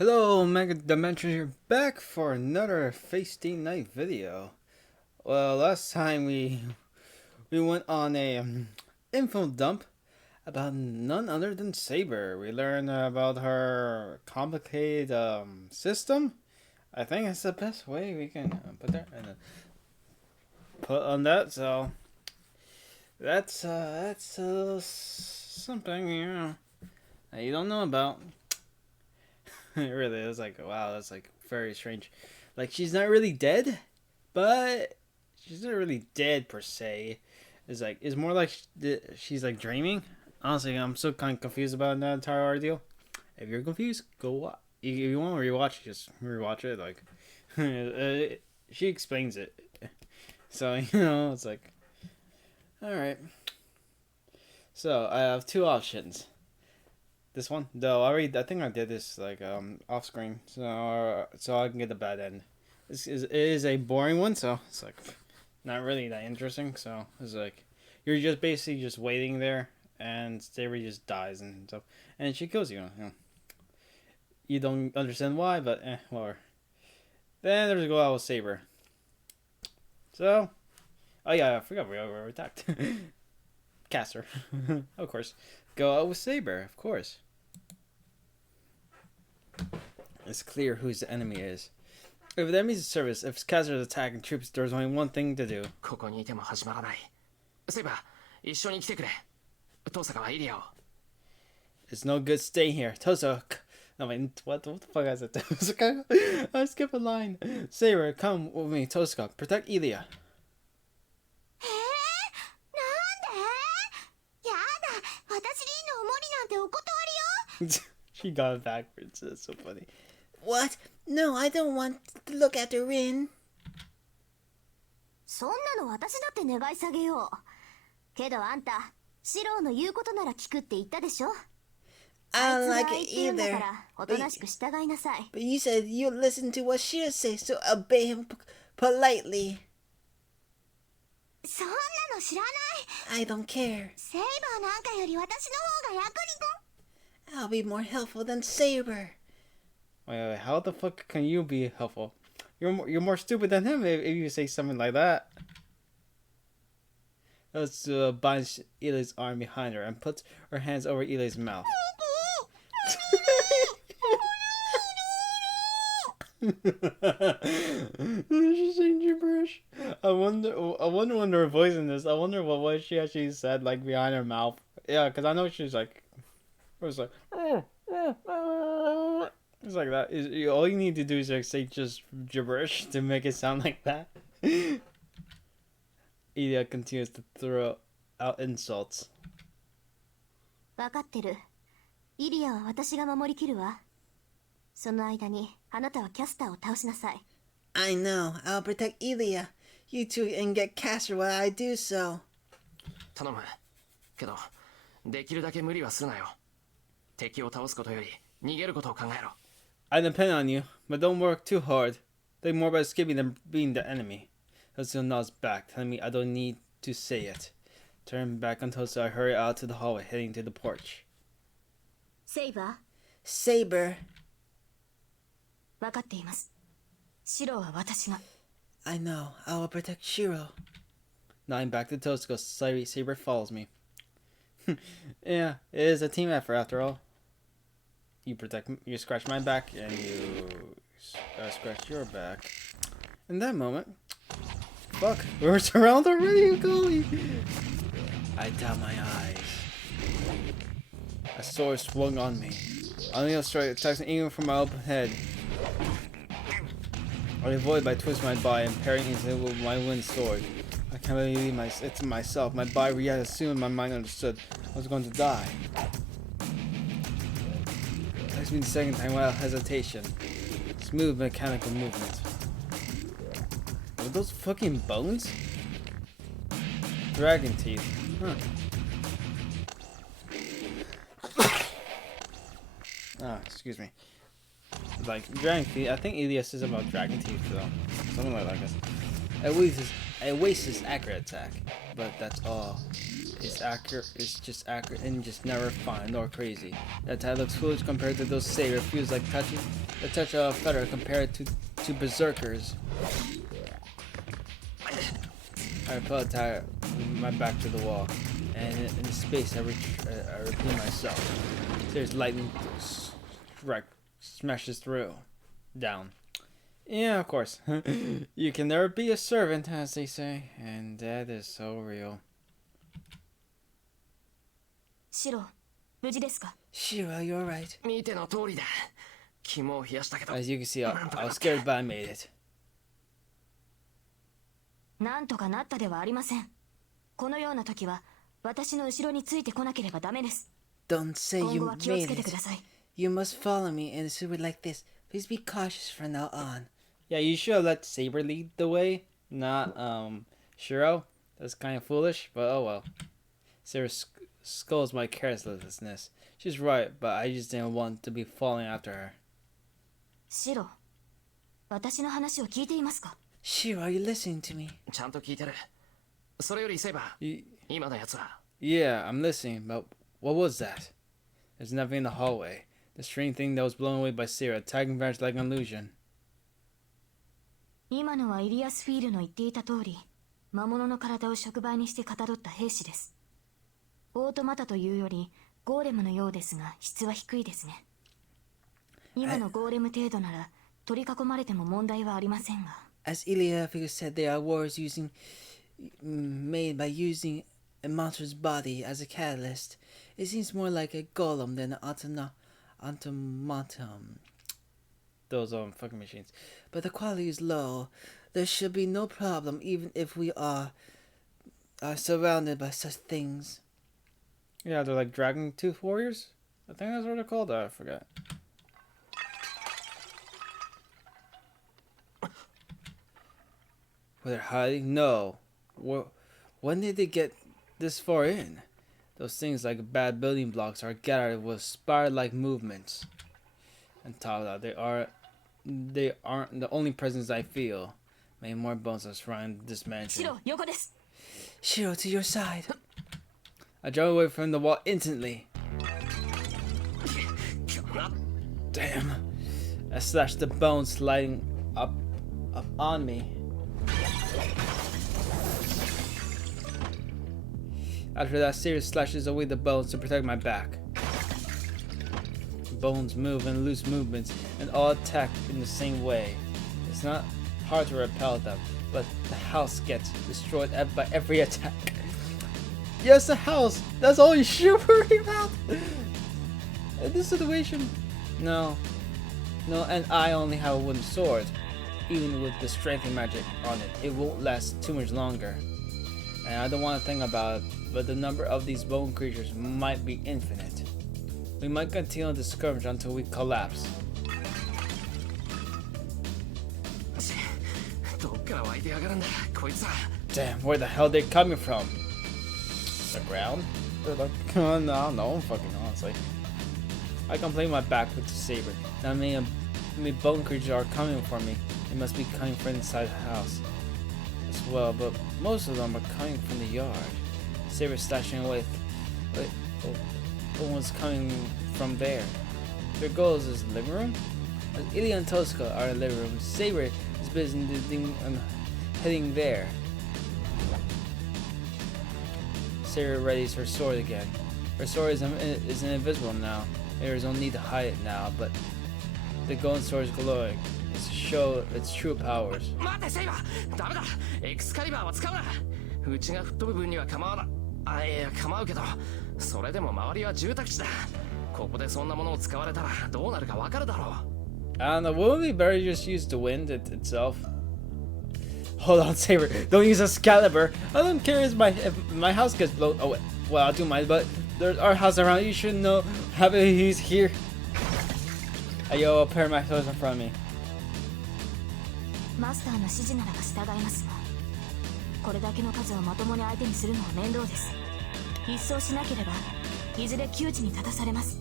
Hello, Mega Dimension here, back for another Face Day Night video. Well, last time we went on a info dump about none other than Saber. We learned about her complicated system. I think that's the best way we can put that and put on that. So that's something that you don't know about. It really is like, wow, that's like very strange. Like, she's not really dead, but she's not really dead per se. It's more like she's like dreaming. Honestly, I'm so kind of confused about that entire ordeal. If you're confused, go watch. If you want to rewatch, just rewatch it. Like, she explains it. So, it's like, all right. So I have two options. This one, though, I think I did this like off screen, so I can get the bad end. It is a boring one, so it's like not really that interesting. So it's like you're just basically just waiting there, and Saber just dies and stuff, and she kills you. You don't understand why, but whatever. Then there's a go out with Saber. So, oh yeah, I forgot we were attacked. Caster, of course. Go out with Saber, of course. It's clear who the enemy is. If the enemy's a service, if Caster is attacking troops, there's only one thing to do. ここにいても始まらない。セイバー、一緒に来てくれ。トサカはイリアを。It's no good staying here. Tosaka. No, wait, what the fuck is it? Tosaka? I skip a line. Saber, come with me, Tosaka. Protect Ilya. She got it backwards. That's so funny. What? No, I don't want to look at the Rin. そんなの私だって願い下げよう。けどあんた、シローの言うことなら聞くって言ったでしょ。 I あ don't いつが like あ it いつ言うんだ either. からおとなしく従いなさい。 But you said you'd listen to what she says, so obey him politely. そんなの知らない。 I don't care. セイバーなんかより私の方が役に I'll be more helpful than Saber. Wait, how the fuck can you be helpful? You're more stupid than him if you say something like that. Let's binds Eli's arm behind her and puts her hands over Eli's mouth. She's saying gibberish. I wonder when they're voicing this. I wonder what she actually said like behind her mouth. Yeah, because I know she's like, it was like, it's like that. All you need to do is like say just gibberish to make it sound like that. Ilya continues to throw out insults. 分かってる。イリアは私が守りきるわ。その間にあなたはキャスターを倒しなさい。 I know. I'll protect Ilya. You two can get Caster while I do so. 頼む。けど、できるだけ無理はするなよ。敵を倒すことより逃げることを考えろ。I depend on you, but don't work too hard. Think more about escaping than being the enemy. Tosa nods back, telling me I don't need to say it. Turn back on Tosa, I hurry out to the hallway, heading to the porch. セイバ Saber. ー、分かっています。シローは私が。 I know. I will protect Shiro. Nodding back to Tosa, Saber follows me. Yeah, it is a team effort after all. You scratch my back, and you scratch your back. In that moment, fuck, we're surrounded already, Golly. I doubt my eyes. A sword swung on me. Unable to strike attacks even from my open head. I avoid by twisting my body and parrying into it with my wind sword. I can't believe it to myself. My body reacted as soon as my mind understood I was going to die. It takes me the second time without hesitation. Smooth mechanical movement. Were those fucking bones? Dragon teeth. Huh. Excuse me. Like, dragon teeth. I think Ilya says about dragon teeth, though. Something like that. It wastes his accurate attack, but that's all. It's accurate. It's just accurate and just never fine nor crazy. That tie looks foolish compared to those saber. Feels like touching the touch of a feather compared to berserkers. I pull the tie my back to the wall, and in the space I repeat myself. There's lightning strike smashes through, down. Yeah, of course. You can never be a servant, as they say, and that is so real. シロ、無事ですか？ Shiro, you're right. 見ての通りだ。肝を冷やしたけど As you can see, I was scared, but I made it. なんとかなったではありません。このような時は私の後ろについてこなければダメです。 Don't say 今 you 後は気をつ made けてく it. ださい。 You must follow me in a suit like this. Please be cautious from now on. Yeah, you should have let Saber lead the way, not Shiro. That's kind of foolish, but oh well. Saber scolds my carelessness. She's right, but I just didn't want to be following after her. シロ、私の話を聞いていますか？ Shiro, are you listening to me? ちゃんと聞いてる。それよりセイバー、 Y- 今のやつは yeah, I'm listening, but what was that? There's nothing in the hallway. The strange thing that was blown away by Sarah, tagging vanished like an illusion. 今のはイリアスフィールの言っていた通り、魔物の体を触媒にしてかたどった兵士です。オートマタというよりゴーレムのようですが質は低いですね。今のゴーレム程度なら取り囲まれても問題はありませんが。As Ilya figure said, they are warriors made by using a monster's body as a catalyst. It seems more like a golem than an automaton. Those fucking machines. But the quality is low. There should be no problem, even if we are surrounded by such things. Yeah, they're like dragon tooth warriors. I think that's what they're called. I forgot. Were they hiding? No. When did they get this far in? Those things like bad building blocks are gathered with spider-like movements. On top of that, they aren't the only presence I feel. Many more bones are surrounding this シ mansion. ロ、横です。 Shiro, to your side. I drove away from the wall instantly. Damn. I slashed the bones sliding up on me. After that, Sirius slashes away the bones to protect my back. Bones move in loose movements and all attack in the same way. It's not hard to repel them, but the house gets destroyed by every attack. Yes, the house! That's all you should worry about! In this situation, no, and I only have a wooden sword. Even with the strength and magic on it, it won't last too much longer. And I don't want to think about it, but the number of these bone creatures might be infinite. We might continue the skirmish until we collapse. どっから湧いてやがるんだこいつは。 Damn, where the hell they coming from? The ground? They're like, no, no, fucking honestly. I can play my back with the saber. Now many bone creatures are coming for me. They must be coming from inside the house as well, but most of them are coming from the yard. Saber stashing away. One's coming from there. Their goal is this living room. Ilya and Tosca are in the living room. Saber is busy heading there. Saber readies her sword again. Her sword is invisible now. There is no need to hide it now, but the golden sword is glowing. It's to show its true powers. 待てセイバーダメだエクスカリバーは使うなうちが吹っ飛ぶ分には構わなあいや構うけどそれでも周りは住宅地だここでそんなものを使われたらどうなるかわかるだろう I don't know, wouldn't we better just use the wind itself? Hold on, Saber, don't use Excalibur. I don't care if my house gets blown. Oh, wait. Well, I'll do mine, but there's our house around. You should know how he's here. Yo, a pair of my toes in front of me. マスターの指示ならば従いますが、これだけの数をまともに相手にするのは面倒です。一掃しなければいずれ窮地に立たされます。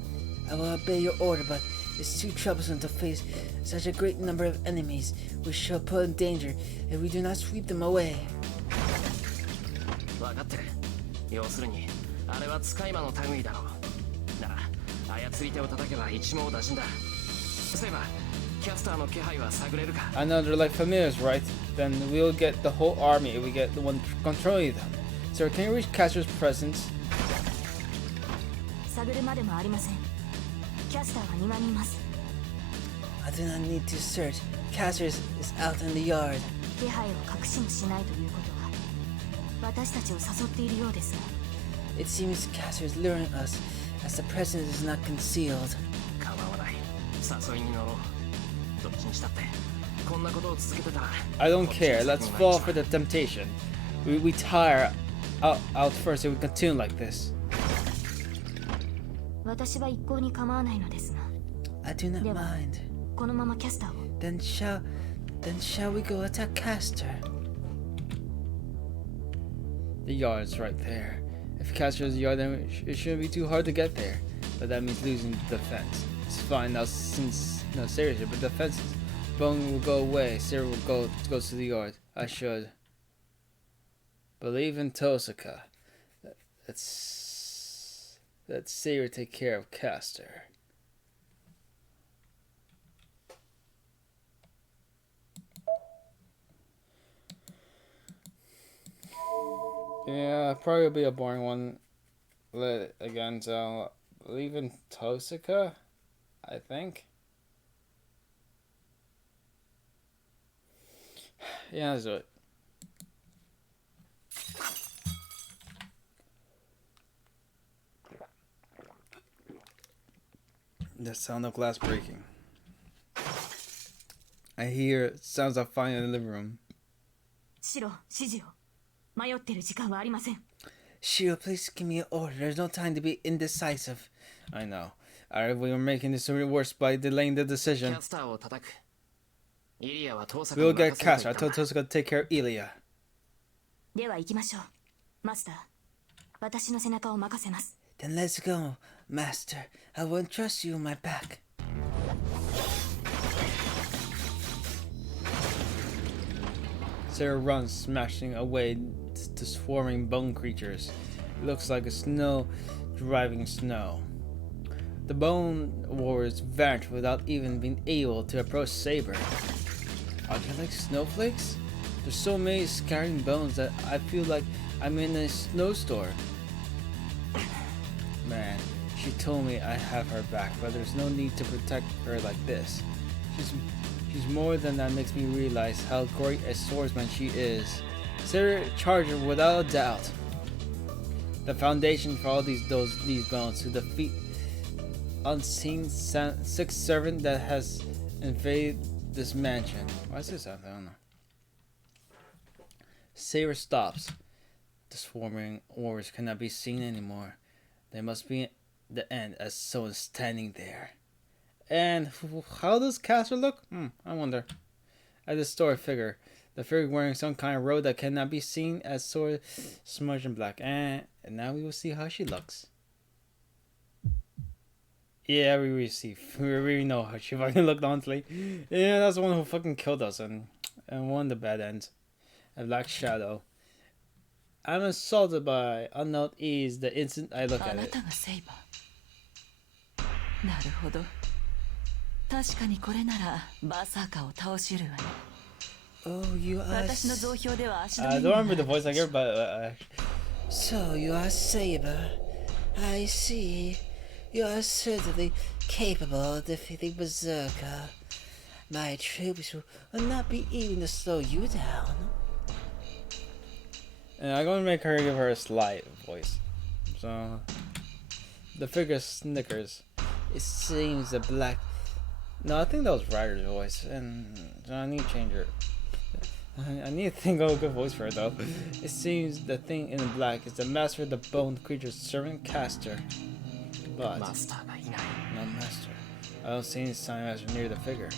I will obey your order, but it's too troublesome to face such a great number of enemies. We shall put in danger if we do not sweep them away. 分かってる要するにあれは使い魔の類だろう。なら操り手を叩けば一網打尽だ。そういえばキャスターの気配は探れるか？ I know they're like familiars, right? Then we'll get the whole army if we get the one controlling them. Sir, can you reach Caster's presence? 探るまでもありません。キャスターは庭にいます。 I do not need to search. Caster is out in the yard. 気配を隠しもしないということは私たちを誘っているようですが。 It seems Caster is luring us, as the presence is not concealed. 構わない。誘いに乗ろう。どっちにしたってこんなことを続けてたら。 I don't care. Let's fall for the temptation. We tire out first if we continue like this. 私は一向に構わないのですが。 I do not では mind. このままキャスターを。 Then shall we go attack Caster? The yard's right there. If Caster's the yard, then it shouldn't be too hard to get there. But that means losing the defense. It's fine now since no seriously, but the defense bone will go away. Sarah will go to the yard. I should believe in Tosaka. Let Sarah take care of Caster. Yeah, probably will be a boring one. Again, so believe in Tosaka, I think. Yeah, let's do it. The sound of glass breaking. I hear sounds of fire in the living room. シロ、指示を。迷ってる時間はありません。 Shiro, please give me an order. There's no time to be indecisive. I know. We were making this worse by delaying the キ decision. ャスターを叩く。イリアは父さん We'll に get 任せると Caster. I 言った told んだ。 Tosaka to take care of Ilya. では行きましょう。マスター、私の背中を任せます。 Then let's go, Master. I won't trust you on my back. Sarah runs, smashing away to swarming bone creatures. It looks like a snow driving snow. The bone warriors vanish without even being able to approach Saber. Are they like snowflakes? There's so many scattering bones that I feel like I'm in a snowstorm. Man, she told me I have her back, but there's no need to protect her like this. She's more than that makes me realize how great a swordsman she is. Sarah charged her without a doubt. The foundation for all these bones to defeat unseen sixth servant that has invaded this mansion. Why is this up? I don't know. Sarah stops. The swarming warriors cannot be seen anymore. They must be the end as someone standing there. And how does Caster look? I wonder. At the story figure. The figure wearing some kind of robe that cannot be seen as sword smudged in black. And now we will see how she looks. Yeah, we really know how she fucking looked, honestly. Yeah, that's the one who fucking killed us and won the bad end. A Black Shadow. I'm assaulted by unknown ease the instant I look あ at な it. たがセイバー。なるほど。確かにこれならバーサーカーを倒し得るわね。 Oh, you are. 私の増標では足止 I めに don't も remember the なる voice I hear, but So you are Saber. I see. You are certainly capable of defeating Berserker. My troops will not be even to slow you down. and I'm gonna make her give her a slight voice. So the figure snickers. It seems the black. No, I think that was Ryder's voice, and I need to change her. I need to think of a good voice for her though. It seems the thing in the black is the master of the bone creature's servant Caster. But マスターがいない。 no master. I don't see any sign of master near the figure.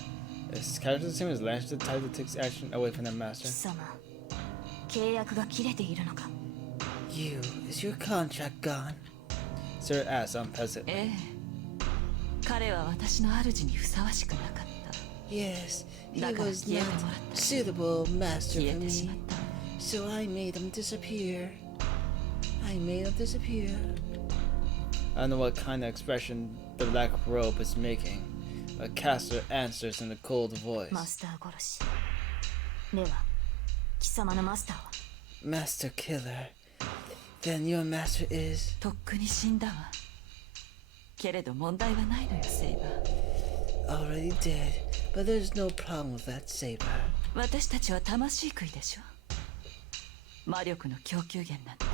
Is Caster the same as Lance the type that takes action away from their 貴 master? 様、契約が切れているのか。 You, is your contract gone? Sir asks unpleasantly. ええ。彼は私の主にふさわしくなかった。 Yes, he だから was 消え not てもらった。 suitable master 消え for てし me. まった。 So I made him disappear. I may not disappear. I don't know what kind of expression the black robe is making. A caster answers in a cold voice. マスター殺しでは貴様のマスターは Master Killer. Then your master is... とっくに死んだわ。けれど問題はないのよ、セイバー。 already dead, but there's no problem with that saber. 私たちは魂食いでしょ。魔力の供給源なんて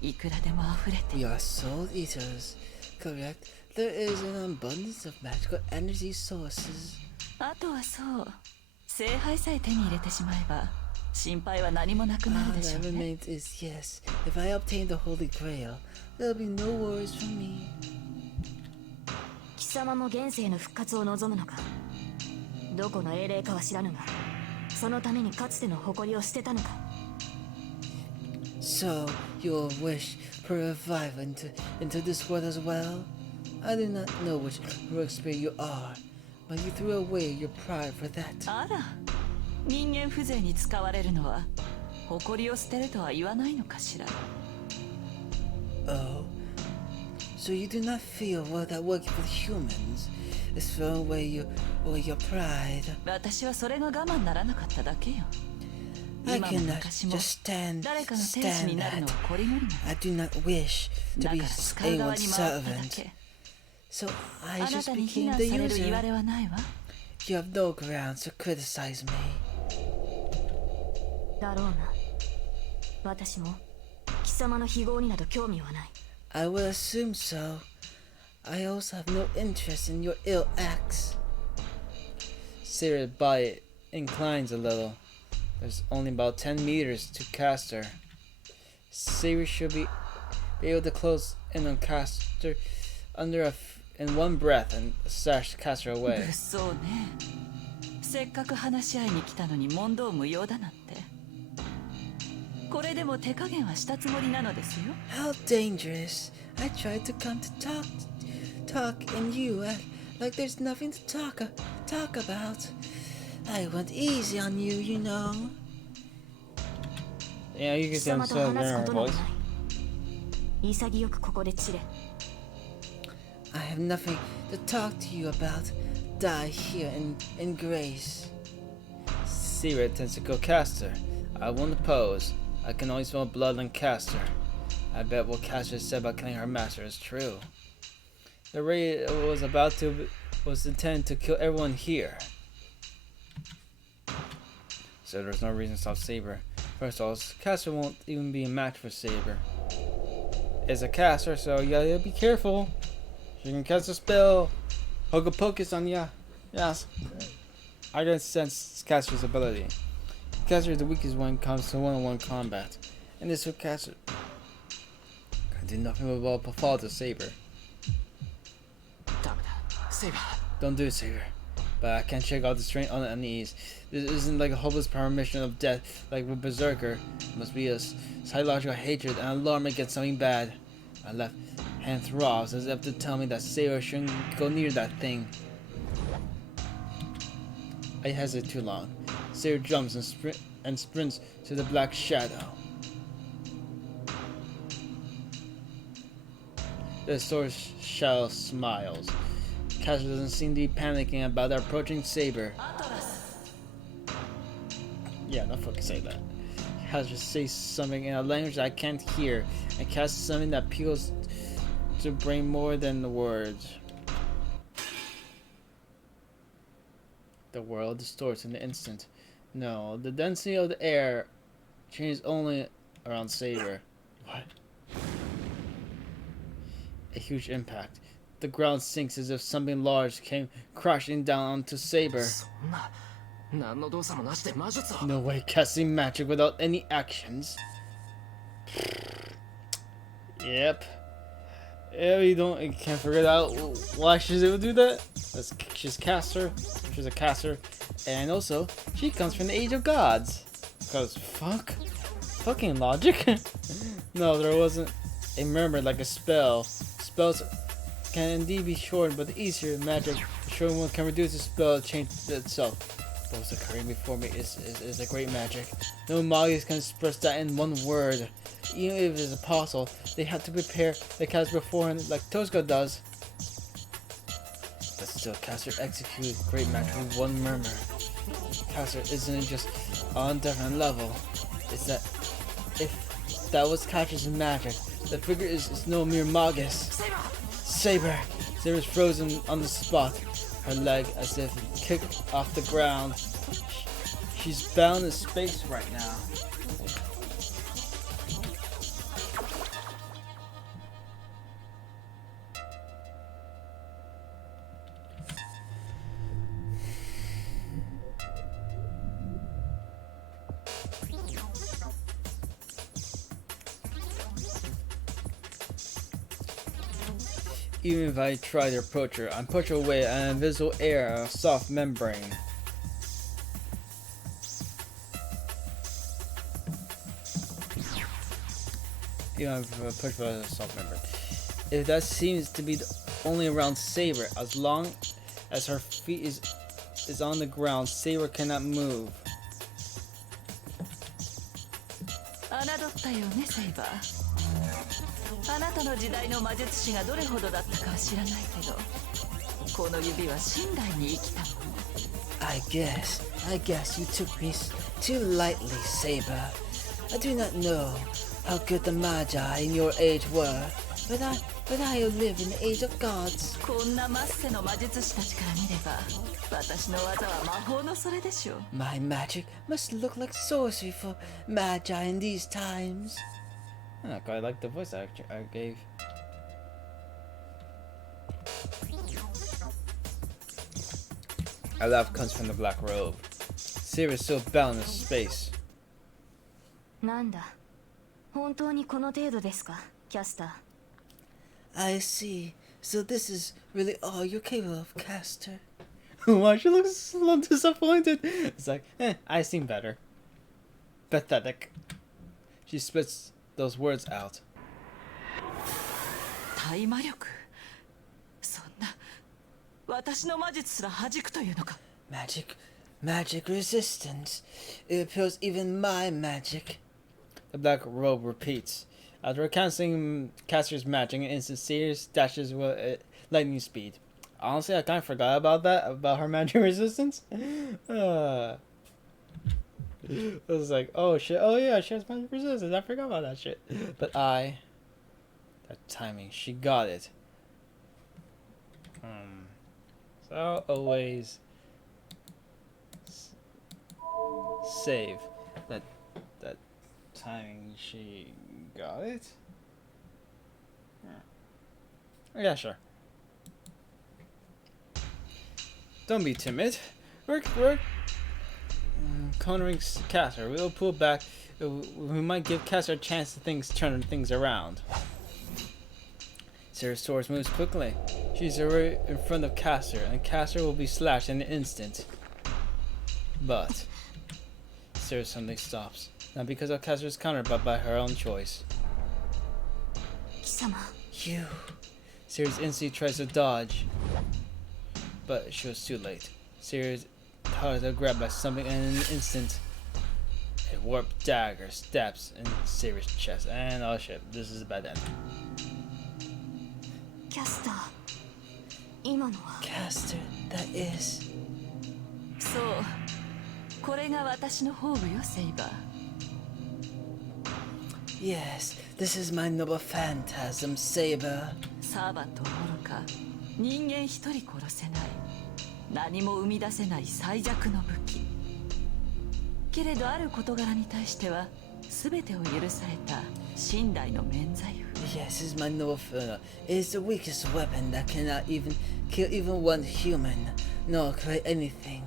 いくらでも溢れて We are soul eaters. Correct. There is an abundance of magical energy sources. あとはそう、聖杯さえ手に入れてしまえば心配は何もなくな All るでしょ that うね。 remains is yes. If I obtain the Holy Grail, there'll be no worries for me. 貴様も現世の復活を望むのか。どこの英霊かは知らぬが、そのためにかつての誇りを捨てたのか。 So, your wish for revival into this world as well? I do not know which rogue spirit you are, but you threw away your pride for that. あら、人間風情に使われるのは誇りを捨てるとは言わないのかしら。 Oh, so you do not feel that working with humans is throwing away your pride? 私はそれが我慢ならなかっただけよ。 I 今も cannot 昔も just stand 誰かの天使になるの that. はこりごりなの。 I do not wish to だ be から使う側 anyone's に回っただ servant. け。 So あ I な just たに非 became 難 the される言わ user. れはないわ。 You have no grounds to criticize me. だろうな。私も貴様の非業になど興味はない。 I would assume so. I also have no interest in your ill acts. Sarah's body inclines a little. There's only about 10 meters to Caster. Sarah should be able to close in on Caster in one breath and sash Caster 物 away. 騒ね。せっかく話し合いに来たのに問答無用だなんて。これでも手加減はしたつもりなのですよ。 How dangerous. I tried to come to talk and you act like there's nothing to talk about. I went easy on you, you know. Yeah, you 貴 can see 様 I'm と still 話す learning こ her となど voice. ない。潔くここで散れ。 I have nothing to talk to you about. Die here in grace. Sarah tends to go Caster. I won't oppose. I can only smell blood on Caster. I bet what Caster said about killing her master is true. The raid was intended to kill everyone here. So there's no reason to stop Saber. First of all, Caster won't even be a match for Saber. It's a caster, so you gotta be careful. She can cast a spell. Hocus Pocus on ya. Yes. I can sense Caster's ability. Caster is the weakest when it comes to one-on-one combat. And this with Caster can do nothing but fall to Saber. ダメだセイバー。 Don't do it, Saber. But I can't shake off the strain on the unease. This isn't like a hopeless power mission of death like with Berserker. It must be a psychological hatred and alarm against something bad. My left hand throbs as if to tell me that Saber shouldn't go near that thing. I hesitate too long. Saber jumps and sprints to the black shadow. The sword shadow smiles. Caster doesn't seem to be panicking about the approaching Saber. Yeah, don't fucking say that. Caster says something in a language that I can't hear, and casts something that appeals to brain more than the words. The world distorts in an instant. No, the density of the air changes only around Saber. What? A huge impact. The ground sinks as if something large came crashing down onto Saber. そんな何の動作もなしで魔術を。 No way casting magic without any actions. Yep. Yeah, you can't figure it out why she's able to do that. She's caster. She's a caster. And also, she comes from the Age of Gods. Because fucking logic. No, there wasn't a murmur like a spell. Spells can indeed be shortened, but the easier magic, the shortened one can reduce the spell change itself. What's occurring before me is a great magic. No Moggies can express that in one word. Even if it's apostle, they have to prepare the cast beforehand like Tozuka does. But still, Caster executes great magic with one murmur. Caster isn't just on a different level. It's that if that was Caster's magic, the figure is no mere Magus. Saber! Saber's frozen on the spot, her leg as if kicked off the ground. She's bound in space right now. Even if I try to approach her, I'm pushed away an invisible air, a soft membrane. Even if I push by a soft membrane. If that seems to be only around Saber, as long as her feet is on the ground, Saber cannot move. 侮ったよねセイバー。あなたの時代の魔術師がどれほどだったかは知らないけど、この指は寝台に生きたもの。 I guess you took me too lightly, Saber. I do not know how good the Magi in your age were, but I live in the age of gods. こんなマッセの魔術師たちから見れば、私の技は魔法のそれでしょう。 My magic must look like sorcery for Magi in these times. I quite like the voice actor I gave. A laugh comes from the black robe. Saber is still bound in space. なんだ本当にこの程度ですかキャスター I see. So this is really all you're capable of, Caster. Why she looks so disappointed? It's like, I seen better. Pathetic. She spits those words out. 大魔力。そんな私の魔術すら弾くというのか。 Magic resistance. It repels even my magic. The black robe repeats. After canceling Caster's magic, an instant Sears dashes with lightning speed. Honestly, I kind of forgot about that, about her magic resistance. I was like, oh shit, oh yeah, she has magic resistance. I forgot about that shit. But that timing, she got it. So always save that timing. She got it. Yeah, sure. Don't be timid. We're cornering Caster. We'll pull back. We might give Caster a chance to turn things around. Sarah's sword moves quickly. She's right in front of Caster, and Caster will be slashed in an instant. But Sarah suddenly stops. Not because of Caster's counter, but by her own choice. 貴様 You. Sarah's instantly tries to dodge, but she was too late. Sarah's hard to grab by something, and in an instant, a warped dagger stabs in Sarah's chest. And oh shit, this is a bad end. キャスター今のは Caster, that is. そうこれが私の宝具よセイバー。 Yes, this is my noble phantasm, Saber. サーバントはおろか人間一人殺せない何も生み出せない最弱の武器けれどある事柄に対しては全てを許された寝台の免罪符 Yes, it's my noble It is the weakest weapon that cannot even kill even one human, nor create anything.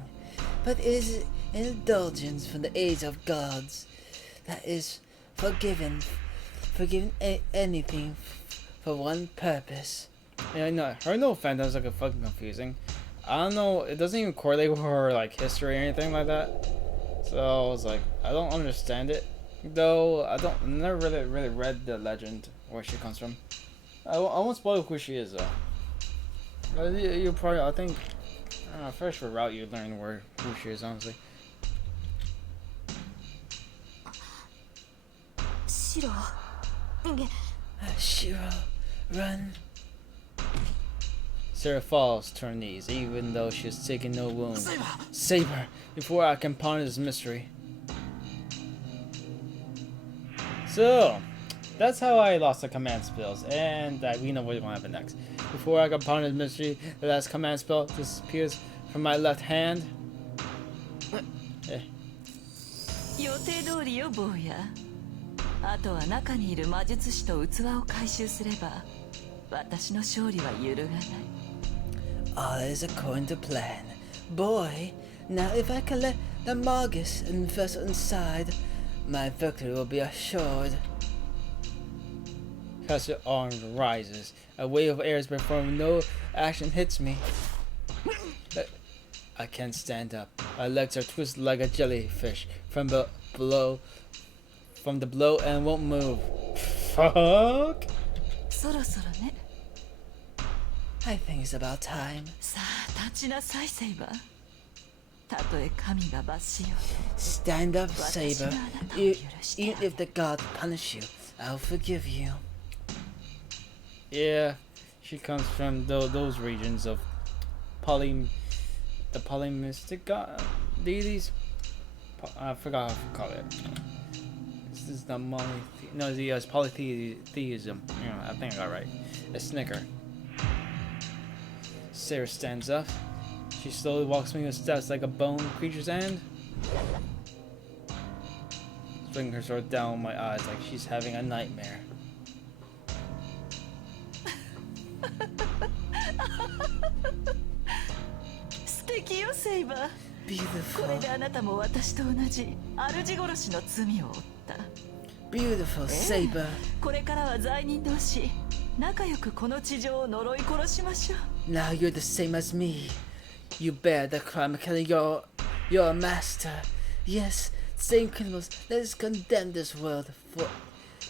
But it is an indulgence from the age of gods that is forgiven anything for one purpose. Yeah, no, her no phantom is like a fucking confusing. I don't know, it doesn't even correlate with her like history or anything like that. So I was like, I don't understand it. Though I never really read the legend where she comes from. I won't spoil who she is though. But you probably, I think First for route, you learn where who she is, honestly. シロげ Shiro, run. Sarah falls to her knees, even though she has taken no wound. Save her before I can ponder this mystery. So, that's how I lost the command spells, and we know what's going to happen next. Before I can ponder this mystery, the last command spell disappears from my left hand. 予定通りよ坊や。あとは中にいる魔術師と器を回収すれば私の勝利は揺るがない。 All is according to plan. Boy, now if I collect the Magus and vessel inside, my victory will be assured. Caster arm rises. A wave of air is before no action hits me. I can't stand up. My legs are twisted like a jellyfish from the blow and won't move. Fuck. そろそろね。 I think it's about time. さあ立ちなさいセイバー。たとえ神が罰しよう。 Stand up, Saber. Even if the gods punish you, I'll forgive you. Yeah, she comes from those regions of the polymystic deities. I forgot how to call it. This is the polytheism. Yeah, I think I got it right. A snicker. Sarah stands up. She slowly walks me with steps like a bone creature's hand. Swinging her sword down my eyes like she's having a nightmare. 素敵よセイバー。こ Beautiful. れであなたも私と同じ主殺しの罪を負った。 Beautiful, Saber. これからは罪人同士仲良くこの地上を呪い殺しましょう。 Now you're the same as me. You bear the crime of killing your master. Yes, same criminals. Let us condemn this world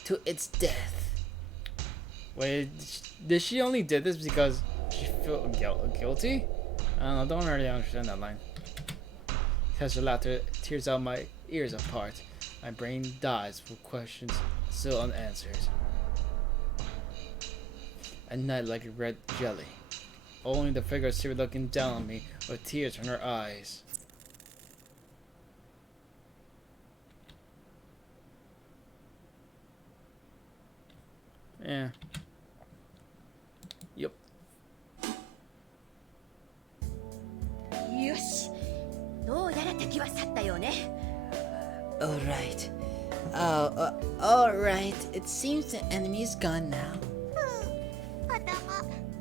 to its death. Wait, did she only did this because she felt guilty? I don't know, don't really understand that line. Because her laughter tears out my ears apart. My brain dies with questions still unanswered. At night like a red jelly. Only the figure of Siri looking down on me with tears in her eyes. Yeah. Yup. よし、どうやら敵は去ったようね。 Alright. Alright. It seems the enemy is gone now.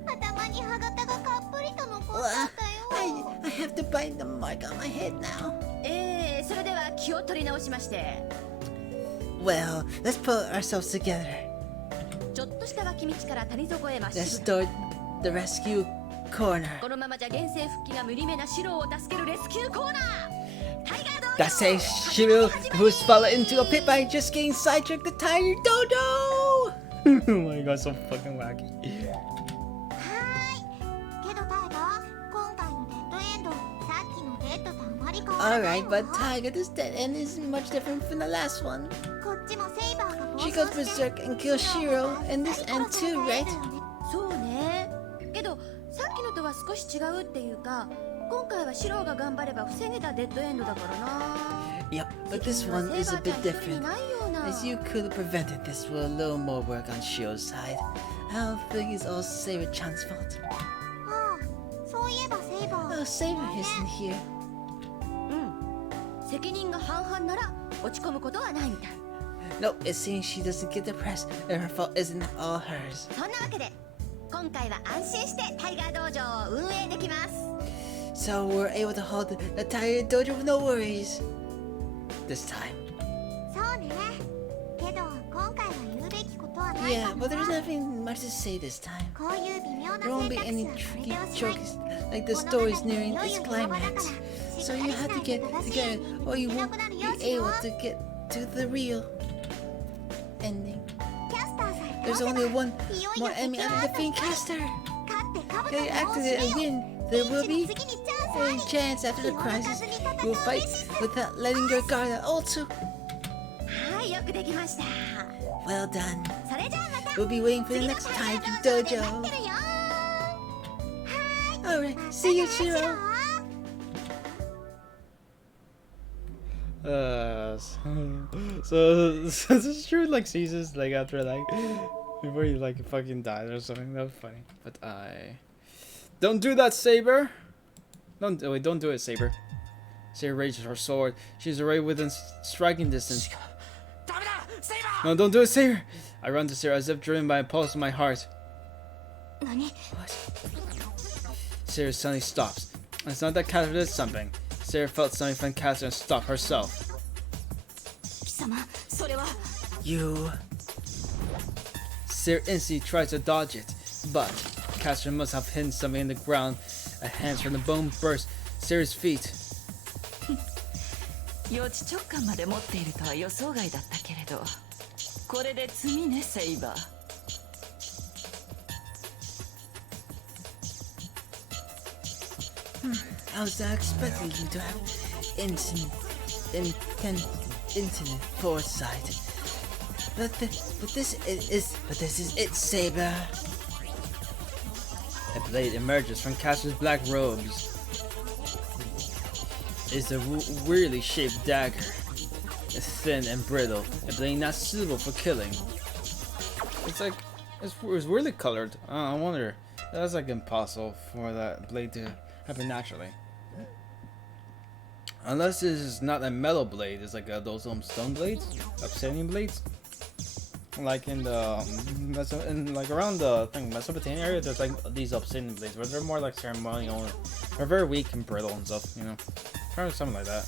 頭に歯型がかっぷりと残っちゃったよ。 I have to bite the mark on my head now. それでは気を取り直しまして、 Well, let's pull ourselves together. ちょっとした脇道から谷底へまっし Let's ぐ。 start the rescue corner. このままじゃ現世復帰が無理めなシロを助けるレスキューコーナー。タイガー道場 That says Shiro, who's fallen into a pit by just getting sidetracked the Tiger Dodo! Oh my god, so fucking wacky. けどタイガー、今回のデッドエンド、さっきのデッドとあまり変わらない Alright, わ。 but Tiger, this dead end isn't much different from the last one. こっちもセイバーが暴 She 走 goes して berserk and kills Shiro in this end too, right? そうね。けどさっきのとは少し違うっていうか、今回はシロが頑張れば防げたデッドエンドだからな。 Yep, but this one is a bit セイバーちゃん一人 different. いないような。 As you could have prevented this with a little more work on Shiro's side. I don't think it's all Saber-chan's fault. ああ、そういえばセイバー。 Oh, Saber isn't here. 責任が半々なら落ち込むことはないみたい。 Nope, it seems she doesn't get depressed and her fault isn't all hers. そんなわけで今回は安心してタイガー道場を運営できます。 So we're able to hold the Tiger Dojo with no worries. This time. そうね。けど今回は言うべきことはない Yeah, かも but there's な。 nothing much to say this time. こういう微妙な There won't 選 be 択 any 肢はそれ tricky でおしまい。 jokes like the story's nearing its climax. So you have to get together or you won't be able to get to the real ending. キャスターさえ There's only one いよいよ more enemy 敵は after the Fiend Caster. 勝ってカブ If you トを activate 倒し again, there will ピンチ be の次にチャン Any chance after the crisis you'll fight without letting your guard out also? はいよくできました Well done. それじゃあまた We'll be waiting for the next time to dojo. 待ってるよ Alright, see you, Shiro. So this is true. Like seasons, like after like before he like fucking dies or something. That was funny. But don't do that, Saber. Don't do it, Saber. Saber raises her sword. She's already within striking distance. ダメだセイバー No, don't do it, Saber. I run to Sarah as if driven by a pulse in my heart. 何 Sarah suddenly stops. And it's not that Catherine did something. Sarah felt something from Catherine and stopped herself. 貴様それは You. Sarah instantly tries to dodge it, but Catherine must have hidden something in the ground. A hand from the bone burst Sarah's feet. 予知直感まで持っているとは予想外だったけれど、これで罪ねセイバー。I was not expecting you to have intimate foresight. But this is it, Saber. A blade emerges from Catherine's black robes. It's a weirdly shaped dagger. It's thin and brittle, a blade not suitable for killing. It's like it's weirdly colored. I wonder. That's like impossible for that blade to happen naturally. Unless this is not a metal blade, it's like those stone blades, obsidian blades. Like in the like around the Mesopotamia area, there's like these obsidian blades, where they're more like ceremonial. They're very weak and brittle and stuff, you know. Probably something like that.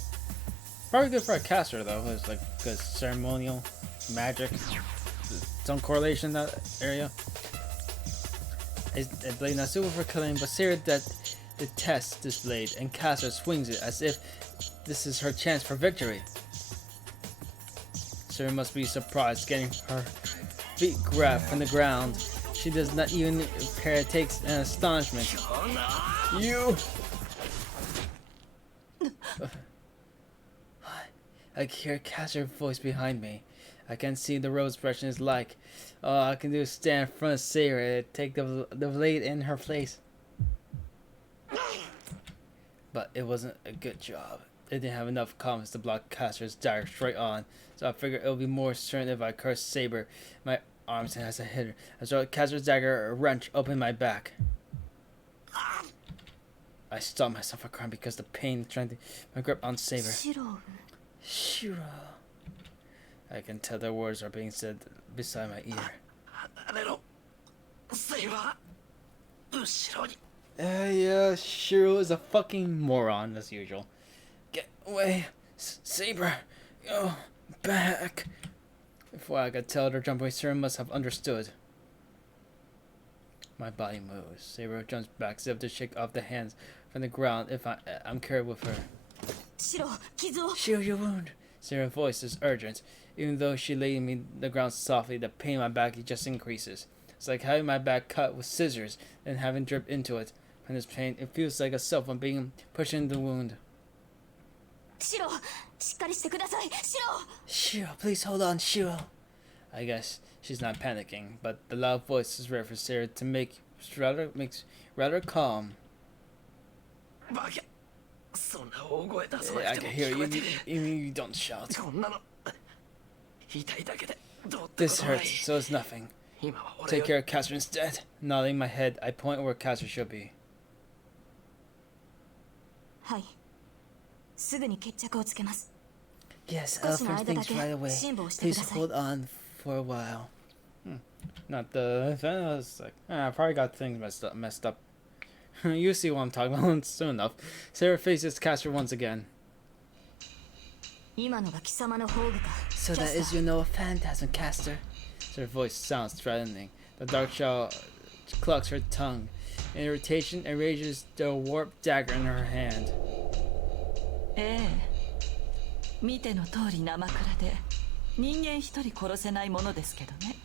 Probably good for a caster though. It's like good ceremonial magic. Some correlation in that area. It's a blade not suitable for killing, but Sarah detests this blade, and caster swings it as if this is her chance for victory. Sarah must be surprised, getting her feet grabbed from the ground. She does not even appear takes an astonishment. You! I hear Caster's voice behind me. I can see the rose expression is like. All I can do is stand in front of Sarah and take the blade in her place. But it wasn't a good job. It didn't have enough confidence to block Caster's dagger straight on, so I figured it would be more certain if I cursed Saber. My arms as I hit her. I saw Caster's dagger wrench open my back. I stopped myself from crying because the pain strengthened my grip on Saber. シロウ Shiro. I can tell the words are being said beside my ear. 離れろセイバー後ろに Yeah, Shiro is a fucking moron as usual. Get away, Saber. Go back. Before I could tell her to jump away, Sarah must have understood. My body moves. Saber jumps back, as if to shake off the hands from the ground if I'm carried with her. シロウ傷を Shield your wound. Sarah's voice is urgent. Even though she laid me on the ground softly, the pain in my back just increases. It's like having my back cut with scissors and having dripped into it. From this pain, it feels like a self when being pushed into the wound. シロウしっかりしてくださいシロウ Shiro, please hold on, Shiro. I guess she's not panicking, but the loud voice is rare for Sarah to makes rather calm. バカそんな大声出さな I くて can も hear 聞こ you. えてる You don't shout. こんなの痛いだけでどうって This ことない hurts, so it's nothing. 今は俺 Take よ care of Catherine instead. Nodding my head, I point where Catherine should be. はいすぐに決着をつけます Yes, I'll 少しの fix 間だ things け right away. 辛抱してく Please ださい hold on for a while. Not the I was like, I probably got things messed up. You see what I'm talking about soon enough. Sarah faces Catherine once again. 今のが貴様の宝具か So キャ that ス is ター you know a phantasm, Caster. Her voice sounds threatening. The dark shadow clucks her tongue. In irritation, it raises the warped dagger in her hand. ええ見ての通り生倉で人間一人殺せないものですけどね。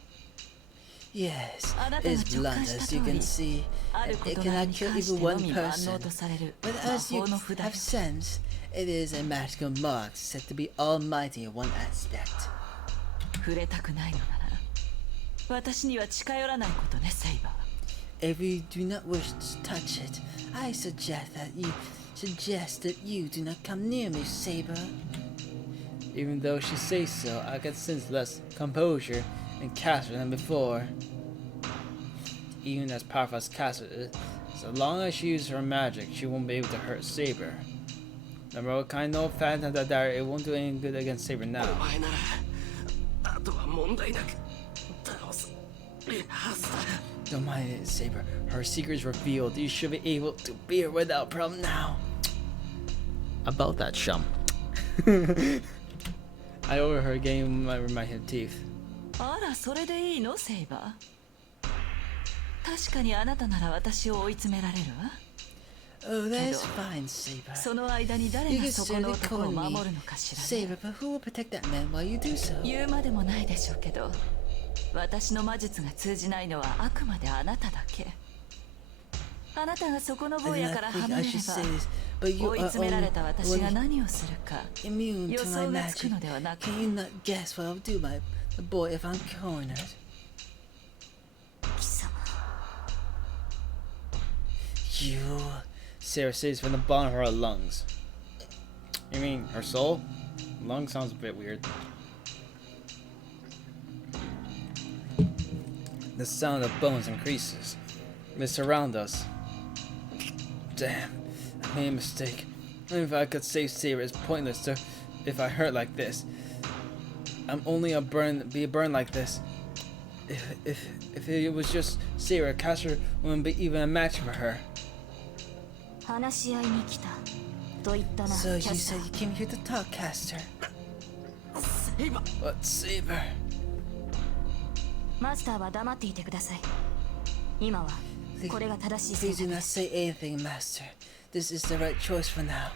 Yes, あな it たが is 直 blunt 感し as た you 通 can り see. ある It 事柄 cannot に kill 関して even の one み万能 person. とされる But 魔 as you 法の札よ have sensed, it is a magical mark said to be almighty in one aspect. 触れたくないのなら私には近寄らないことねセイバー If you do not wish to touch it, I suggest that you do not come near me, Saber. Even though she says so, I can sense less composure in Castor than before. Even as powerful as Castor is, so long as she uses her magic, she won't be able to hurt Saber. Remember what kind of phantom that there, it won't do any good against Saber お now. 前ならあとは問題なく倒すはずだ Don't mind it, Saber. Her secret is revealed. You should be able to beat her without problem now. About that, Shum. I overheard game my teeth. あらそれでいいのセイバー確かにあなたなら私を追い詰められるわ Oh, that's fine, Saber. その間に誰 You が can そこの certainly 男を call 守 me るのかしらね Saber, but who will protect that man while you do so? 言うまでもないでしょうけど私の魔術が通じないのはあくまであなただけあなたがそこの I 坊 do や not から think 離 I れれ should say ば this, but you 追い are 詰められ only た私が何をするか immune 予 to my 想がつく magic. のではなく Can you not guess what I'll do, my boy, if I'm cornered? 貴様 You, Sarah says from the bottom of her lungs. You mean her soul? Lung sounds a bit weird. The sound of bones increases. They surround us. Damn, I made a mistake. Even if I could save Saber, it's pointless to if I hurt like this. I'm only be burned like this. If it was just Saber, Castor wouldn't be even a match for her. 話し合いに来たと言ったな So キャ you スタ said ー you came here to talk, Castor. セイバ But Saber, マスターは黙っていてください今はこれが正しい please 選 do 択 not です say anything, Master. This is the right choice for now.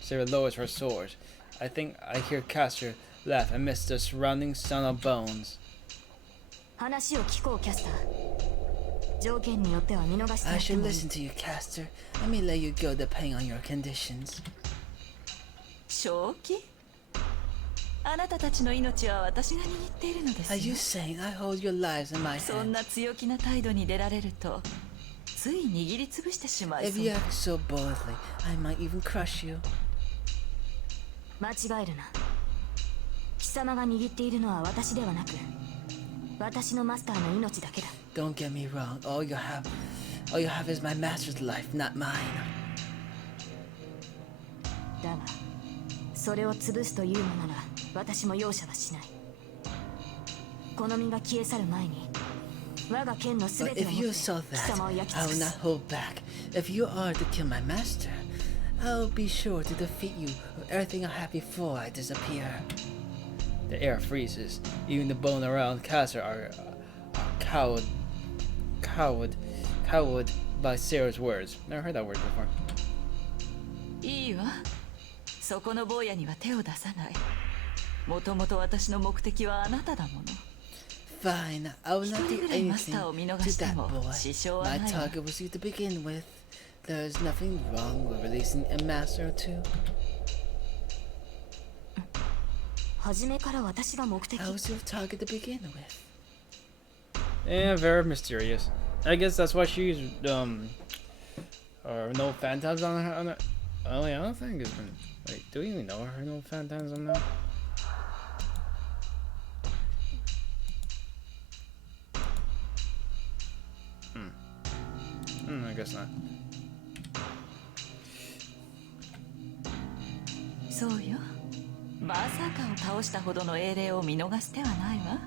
Sarah lowers her sword. I think I hear Castor laugh amidst the surrounding sound of bones. 話を聞こうキャスター条件によっては見逃して I やって should もいい listen to you, Castor. Let me let you go depending on your conditions. 正気あなたたちの命は私が握っているのです Are you よ saying I hold your lives in my そん hand? な強気な態度に出られるとつい握りつぶしてしまい If そう you act so boldly, I might even crush you. 間違えるな貴様が握っているのは私ではなく私のマスターの命だけだ Don't get me wrong. All you have is my master's life, not mine. だがそれを潰すというのなら私も容赦はしないこの身が消え去る前に我が剣の But 全てを if 持 you って saw 貴様を that, 焼き I 尽く will not す hold back. If you are to kill my master, I'll be sure to defeat you with everything I have before I disappear. The air freezes. Even the bone around Castor are cowed by Sarah's words. Never heard that word before. いいわそこの坊やには手を出さないもともと私の目的はあなただもの Fine, I will not do 一人ぐらいマス anything ターを見逃 to して that も boy. 支障は My ないわ target was you to begin with. There's nothing wrong with releasing a master or two. 初めから私が目的 I was your target to begin with. Yeah, very mysterious. I guess that's why she used or no phantoms on her. Oh yeah, I don't think it's been. Wait, do we even know her no phantoms on that? I guess not. そうよバーサーカーを倒したほどの英霊を見逃す手はないわ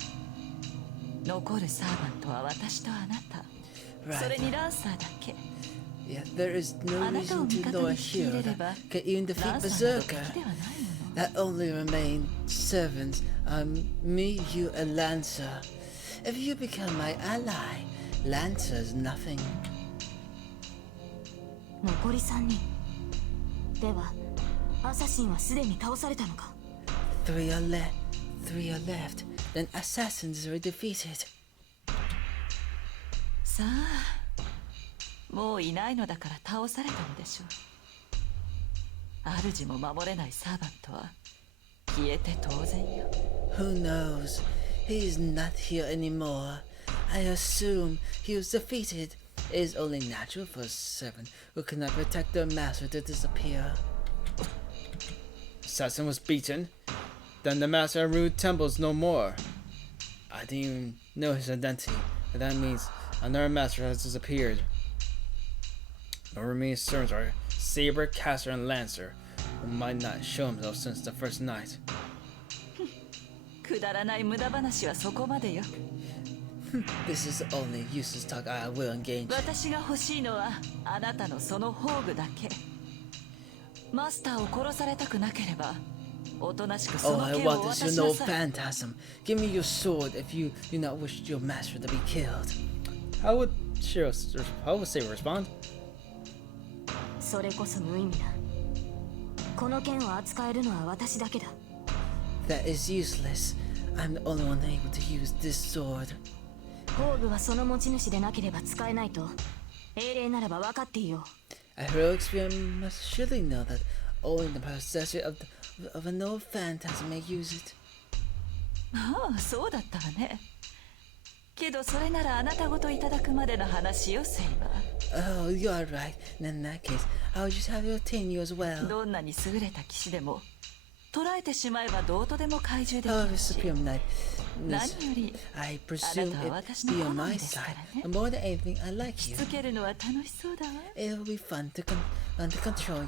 残るサーバントは私とあなた Right. それにランサーだけ Yeah, there is no あなたを reason 味 to 方 know a に引き入 hero れれば that can even ラ defeat ンサーなど Berserker. 敵ではないもの That only remain servants are me, you, and Lancer. If you become my ally, Lancer's nothing. 残り3人ではアサシンはすでに倒されたのか Three are left. then assassins are defeated. さあもういないのだから倒されたのでしょう。主も守れないサーバントは消えて当然よ。 Who knows? He's not here anymore. I assume he was defeated. It is only natural for a servant who cannot protect their master to disappear. Assassin was beaten. Then the master of Rude Temple's no more. I didn't even know his identity, but that means another master has disappeared. The remaining servants are Saber, Caster, and Lancer, who might not show himself since the first night. くだらない無駄話はそこまでよ。 This is the only useless talk I will engage. 私が欲しいのはあなたのその宝具だけ。マスターを殺されたくなければおとなしくそ All の I 剣を want 渡 is し to な know さい。 phantasm. Give me your sword if you do not wish your master to be killed. How would Saber respond? それこそ無意味だ。この剣を扱えるのは私だけだ。 That is useless. I'm the only one able to use this sword. 宝具はその持ち主でなければ使えないと英霊ならば分かっていよう。 A heroic spirit must surely know that only the possessor of an old phantasm may use it. ああそうだったわね。けどそれならあなたごといただくまでの話よセイバ Oh, you're right. In that case, I'll just have you obtain you as ー。 well. どんなに優れた騎士でも捕らえてしまえばどうとでも懐柔でき However, るし。 Supreme Knight, 何より I presume Anata wa it watashi no be on konomi my desu side. kara ne. And more than anything, I like し you. つけるのは楽しそうだわ。 It will be fun to control you.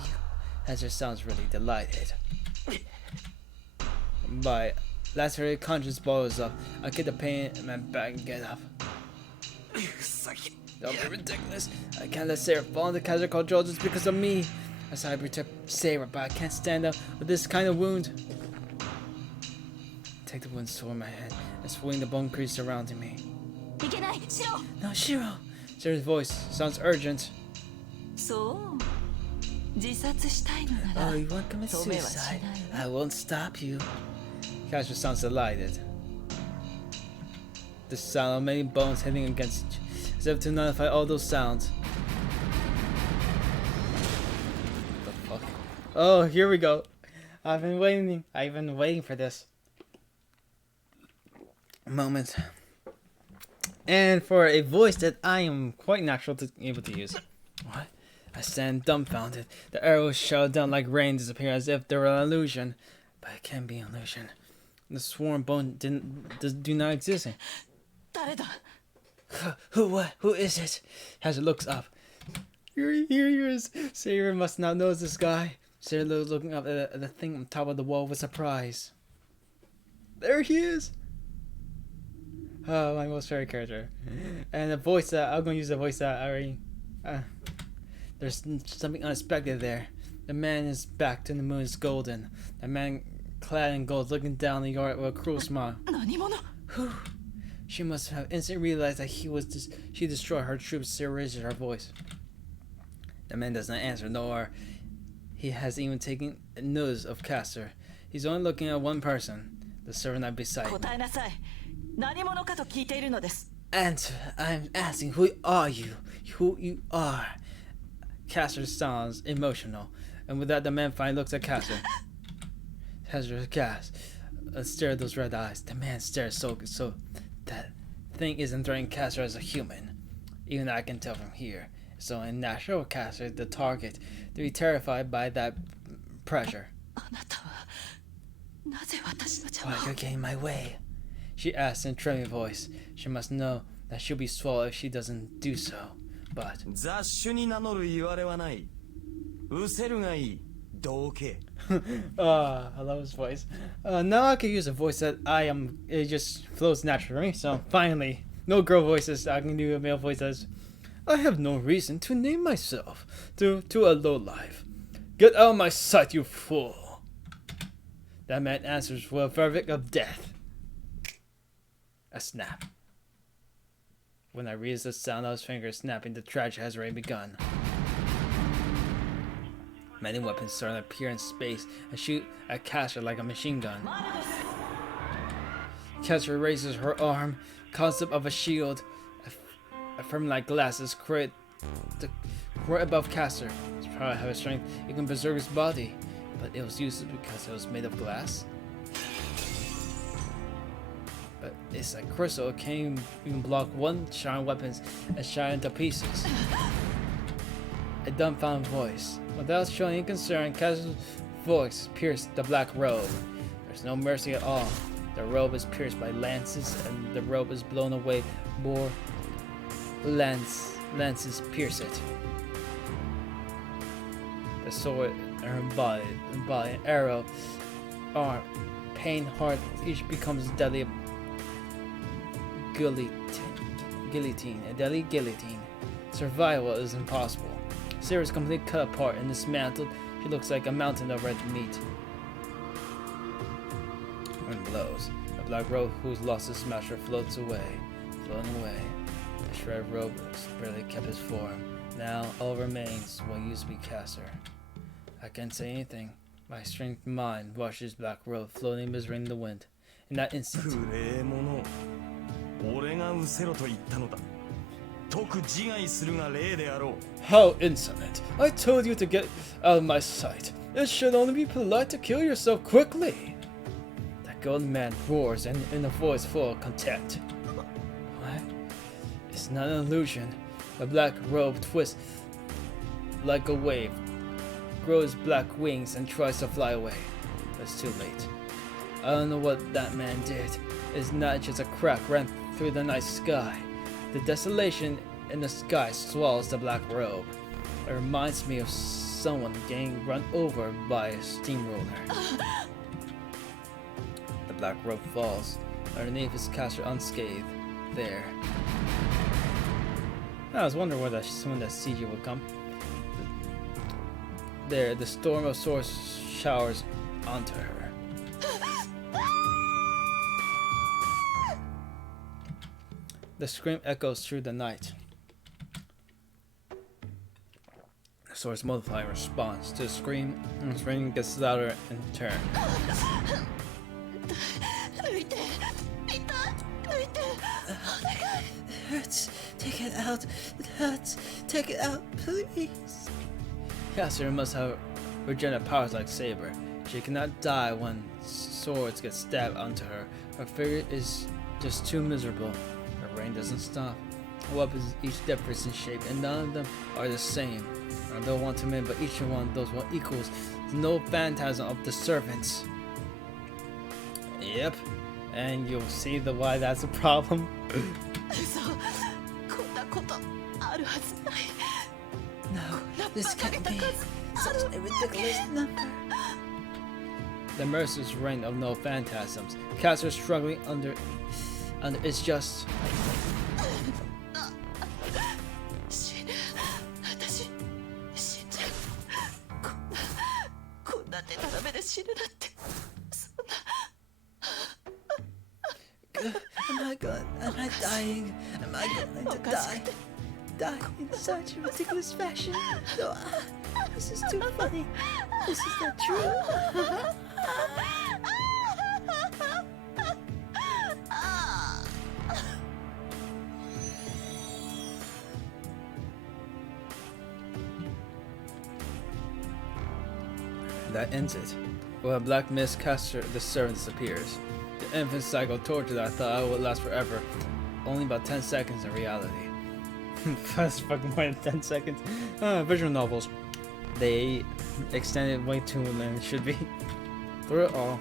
Hazard sounds really delighted. By lacerated conscience balls up, I get the pain in my back and get up. Don't be ridiculous. I can't let Sarah fall into casual control just because of me. I said I protect Sarah, but I can't stand up with this kind of wound. Take the wound sword in my hand and swing the bone crease surrounding me. いけないシロ No, Shiro. Sarah's voice sounds urgent. そう自殺したいのなら Oh, you want to commit 止めはし suicide? ないわ。 I won't stop you. Casper sounds delighted. The sound of many bones hitting against each, as if to nullify all those sounds. What the fuck? Oh, here we go. I've been waiting for this moment. And for a voice that I am quite natural to able to use. What? I stand dumbfounded. The arrows shower down like rain, disappear as if they were an illusion. But it can't be an illusion. The sworn bone do not exist. 誰だ Who is it? Hazard looks up. Here he is. Saber must not notice this guy. Saber looking up at the thing on top of the wall with surprise. There he is. Oh, my most favorite character. And the voice that I'm gonna use the voice that I already. There's something unexpected there. The man is back to the moon is golden. The man clad in gold looking down the yard with a cruel smile. 何者 She must have instantly realized that she destroyed her troops. She raises her voice. The man does not answer, nor he has even taken notice of Caster. He's only looking at one person, the servant beside him. 答えなさい。何者かと聞いているのです。 Answer. I'm asking, who are you? Who you are? Caster sounds emotional, and with that, the man finally looks at Caster. Caster gasps, stare at those red eyes. The man stares so that thing isn't threatening Caster as a human. Even I can tell from here. So in natural Caster, the target, to be terrified by that pressure. あなたはなぜ私の邪 Why 魔を you're getting my way? She asks in a trembling voice. She must know that she'll be swallowed if she doesn't do so. But 雑種に名乗る言われはない。失せるがいい。道化。I love his voice. Now I can use a voice that it just flows naturally. So finally, no girl voices. I can do a male voice as I have no reason to name myself to a lowlife. Get out of my sight, you fool. That man answers with a verdict of death. A snap. When I realize the sound of his fingers snapping, the tragedy has already begun. Many weapons start to appear in space and shoot at Caster like a machine gun. Castor raises her arm. Concept of a shield, a firm like glasses, right above Castor. It's probably have a strength it can preserve his body, but it was useless because it was made of glass. But it's like crystal. It can even block one shine weapons and shine into pieces. A dumbfounded voice. Without showing any concern, Castor's voice pierced the black robe. There's no mercy at all. The robe is pierced by lances, and the robe is blown away. More lances pierce it. The sword, her body, an arrow, arm, pain, heart, each becomes deadly guillotine. A deadly guillotine. Survival is impossible. Sarah is completely cut apart and dismantled. She looks like a mountain of red meat. Wind blows. A black robe who's lost his master floats away, floating away. The shredded robe barely kept his form. Now all remains what used to be Castor. I can't say anything. My strength mind washes black robe, floating misery in the wind. In that instant, 無礼者俺が失せろと言ったのだ特自害するが礼であろう how insolent! I told you to get out of my sight. It should only be polite to kill yourself quickly. The golden man roars and in a voice full of contempt. What? It's not an illusion. The black robe twists like a wave, grows black wings and tries to fly away. But it's too late. I don't know what that man did. It's not just a crack ran through the night sky. The desolation in the sky swallows the black robe. It reminds me of someone getting run over by a steamroller. The black robe falls. Underneath is Castor unscathed. There. I was wondering where someone that CG would come. There, the storm of swords showers onto her. The scream echoes through the night. The swords multiply in response to the scream, and the scream gets louder in turn. It hurts. Take it out. It hurts. Take it out, please. Castor must have regenerative powers like Saber. She cannot die when swords get stabbed onto her. Her figure is just too miserable. Her rain doesn't stop. Her weapons each differs in shape, and none of them are the same. I don't want to men, but each one of those one equals no phantasm of the servants. Yep, and you'll see why that's a problem. そうこんなことあるはずない No, this can't be. Such a ridiculous number. The merciless reign of no phantasms. Castor struggling under it's just 私死んじゃうこんな手たらめで死ぬなんてそんな Am I dying? Am I going to die? Die in such a ridiculous fashion? No, this is too funny. This is not true. that ends it. When a black mist casts the servant disappears. The infant cycle torture that I thought I would last forever, only about 10 seconds in reality. That's fucking more than 10 seconds. Visual novels. They extended way too long than it should be. Through it all,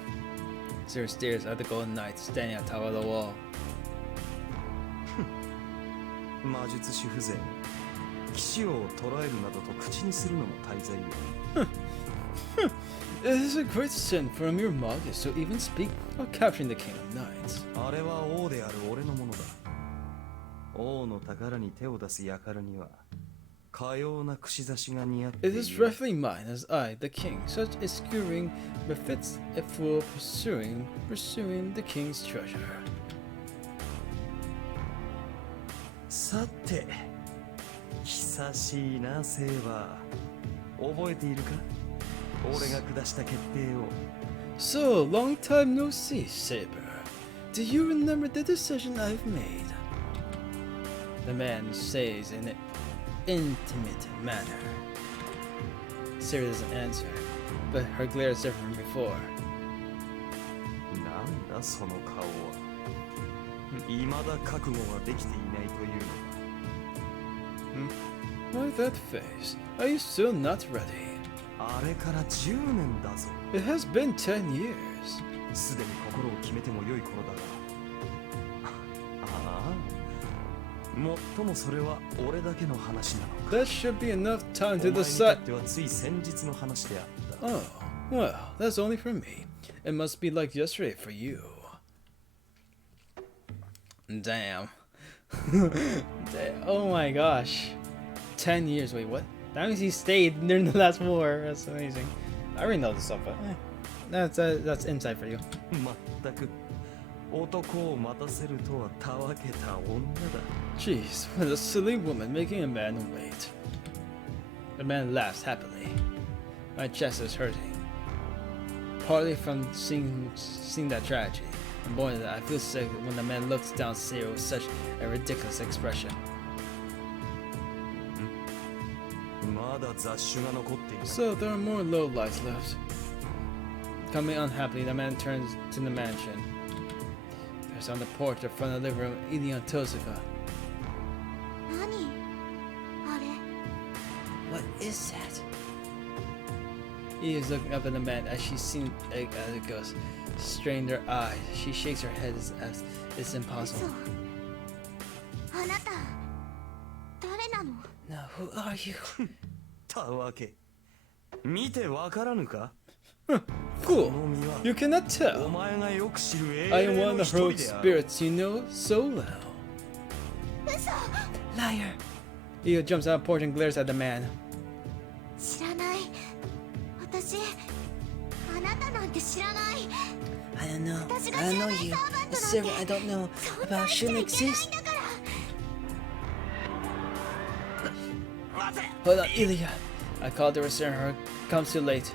Zero stares at the golden knight standing on top of the wall. 魔術師風情騎士王を捕らえるなどと口にするのも大罪よ It is a great sin for a mere Magus to even speak of capturing the King of Knights. あれは王である俺のものだ王の宝に手を出す輩にはかような串刺しが似合ってい It る is rightfully mine as I, the king. Such eschewing befits a fool pursuing the king's treasure. さて久しいなセーバー覚えているか俺が下した決定を So, long time no see, Saber. Do you remember the decision I've made? The man says in an intimate manner. Sarah doesn't answer, but her glare is different from before. なんだその顔は。未だ覚悟ができていないというのか。Why that face? Are you still not ready? あれから10年だぞ。 It has been 10 years. すでに心を決めても良い頃だが。ああ。もっともそれは俺だけの話なのか。 That should be enough time お前 to にと decide. ってはつい先日の話であった。 Oh, well, that's only for me. It must be like yesterday for you. Damn. Damn. Oh my gosh. 10 years. Wait, what? That means he stayed during the last war. That's amazing. I already know this stuff, but that's insight for you. まったく男を待たせるとはたわけた女だ。 Jeez, what a silly woman making a man wait. The man laughs happily. My chest is hurting. Partly from seeing that tragedy, and more than that, I feel sick when the man looks down Sarah with such a ridiculous expression. まだ雑種が残っている。 So there are more lowlights left. Coming unhappily, the man turns to the mansion. There's on the porch in front of the living room, Ilya and Tosuka. 何あれ What is that? He is looking up at the man as she sees as it goes. Straining her eyes, she shakes her head as it's 嘘 impossible. あなた誰なの Now, who are you? たわけ。見てわからぬか。 Fool! この身は You cannot お tell. 前がよく知る I 英 am 霊 one の of 一 the 人 heroic である。 spirits you know so well. Liar! Io jumps out of the porch and glares at the man. 知らない私あなたなんて知らない I don't know. 私が I 知 don't ら know ない you. サーバント Sarah, なん I て don't know そんな about んしちゃ shouldn't いけないん exist. だから Hold on, Ilya. I called her, and her comes too late.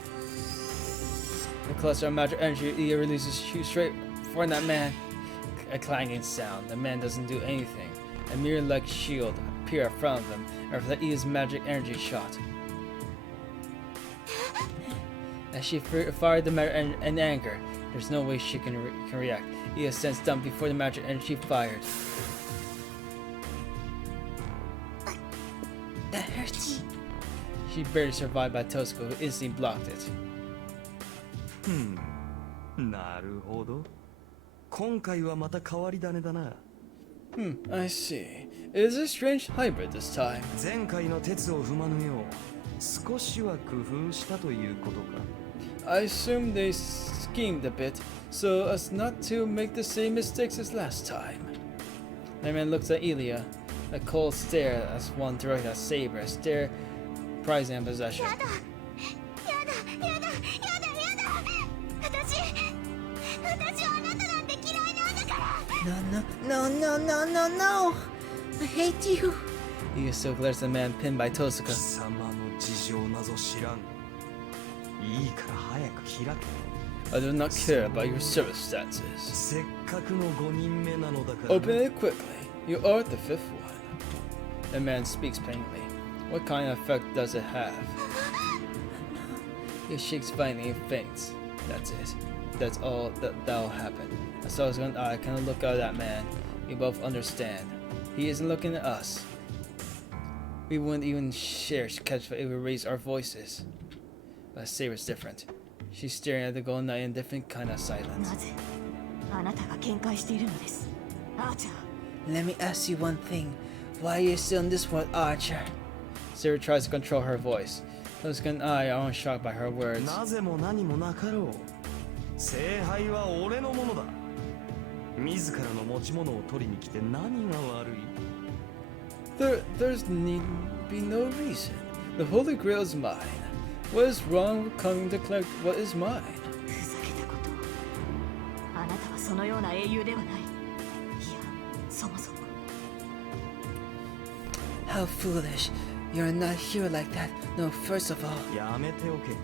The cluster of magic energy Ilya releases shoots straight for that man. A clanging sound. The man doesn't do anything. A mirror-like shield appears in front of him and reflects Ilya's magic energy shot. As she fired the magic in anger, there's no way she can react. Ilya stands stunned before the magic energy fired. That hurts. She barely survived by Tosuko, who instantly blocked it. なるほど。今回はまた変わり種だな。 I see. It is a strange hybrid this time. 前回の鉄を踏まぬよう少しは工夫したということか。 I assume they schemed a bit so as not to make the same mistakes as last time. The man looks at Ilya, a cold stare as one directed at Saber, a stare prizing in possession. やだやだやだやだやだ私はあなたなんて嫌いなんだから No, no, no, no, no, no, no! I hate you! Ilya still glares at the man pinned by 貴 Tosuka. 様の事情なぞ知らん。いいから早く開け。 I do not care about your circumstances. せっかくの5人目なのだから。 Open it quickly. You are the fifth one. The man speaks plainly. What kind of effect does it have? He shakes violently and faints. That's it. That's all that'll happen. As I and I kind of look at that man. We both understand. He isn't looking at us. We wouldn't even share catch if we raise our voices. But Saber's different. She's staring at the golden knight in a different kind of silence. なぜあなたが見解しているのですアーチャー Let me ask you one thing. Why are you still in this world, Archer? Sarah tries to control her voice. Tosuka and I are shocked by her words. なぜも何もなかろう。聖杯は俺のものだ。自らの持ち物を取りに来て何が悪い。 There's need be no reason. The Holy Grail is mine. What is wrong with coming to collect what is mine? ふざけたことをあなたはそのような英雄ではないいやそもそも How foolish. You're not a hero like that. No, first of all. やめておけ。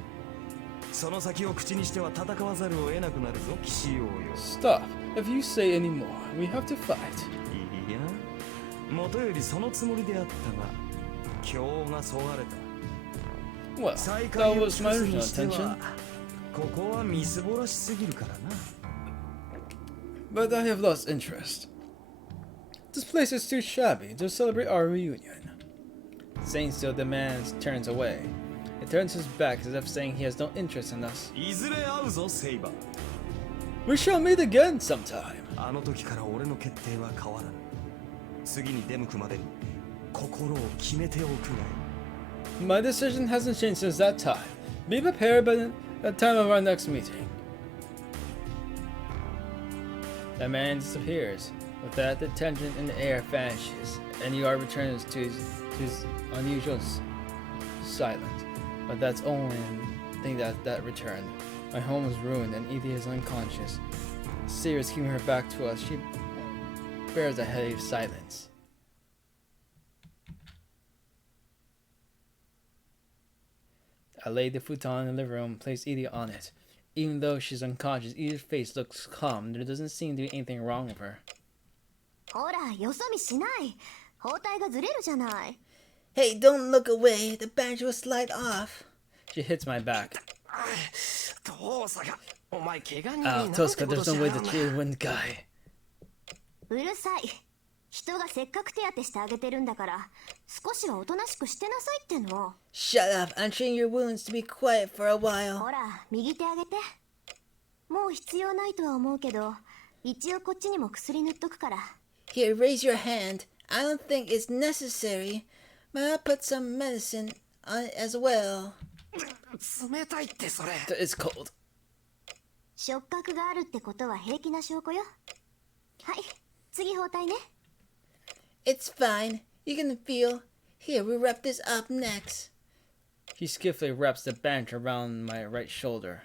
その先を口にしては戦わざるを得なくなるぞ騎士王よ。 Stop. If you say any more, we have to fight. いや、もとよりそのつもりであったが今日がそがれた。 Well, 再 that 会を was my 尽くす original にしては intention. ここはみすぼらしすぎるからな。 But I have lost interest. This place is too shabby to celebrate our reunion. Saying so, the man turns away. He turns his back as if saying he has no interest in us. いずれ会うぞセイバー。 We shall meet again sometime. あの時から俺の決定は変わらぬ。次に出向くまでに心を決めておくがいい。 My decision hasn't changed since that time. Be prepared by the time of our next meeting. The man disappears. With that, the tension in the air vanishes, and Yar returns to his unusual silence. But that's only thing that returned. My home was ruined, and Edie is unconscious. Sirius keeping her back to us. She bears a heavy silence. I laid the futon in the living room and placed Edie on it. Even though she's unconscious, Edie's face looks calm. There doesn't seem to be anything wrong with her. ほら、よそ見しない。包帯がずれるじゃない。 Hey, don't look away. The bandage will slide off. She hits my back. どうさがお前怪我人に Oh, なんて Tosca, こと there's し no や way がん that な you wouldn't die. うるさい。人がせっかく手当てしてあげてるんだから、少しはおとなしくしてなさいっての。 Shut up. I'm treating your wounds to be quiet for a while. ほら、右手あげて。もう必要ないとは思うけど、一応こっちにも薬塗っとくから。 Here, raise your hand. I don't think it's necessary, but I'll put some medicine on it as well. 冷たいってそれ。 It's cold. 触覚があるってことは平気な証拠よ。はい、次包帯ね。 It's fine. You can feel. Here, we wrap this up next. He skillfully wraps the bandage around my right shoulder.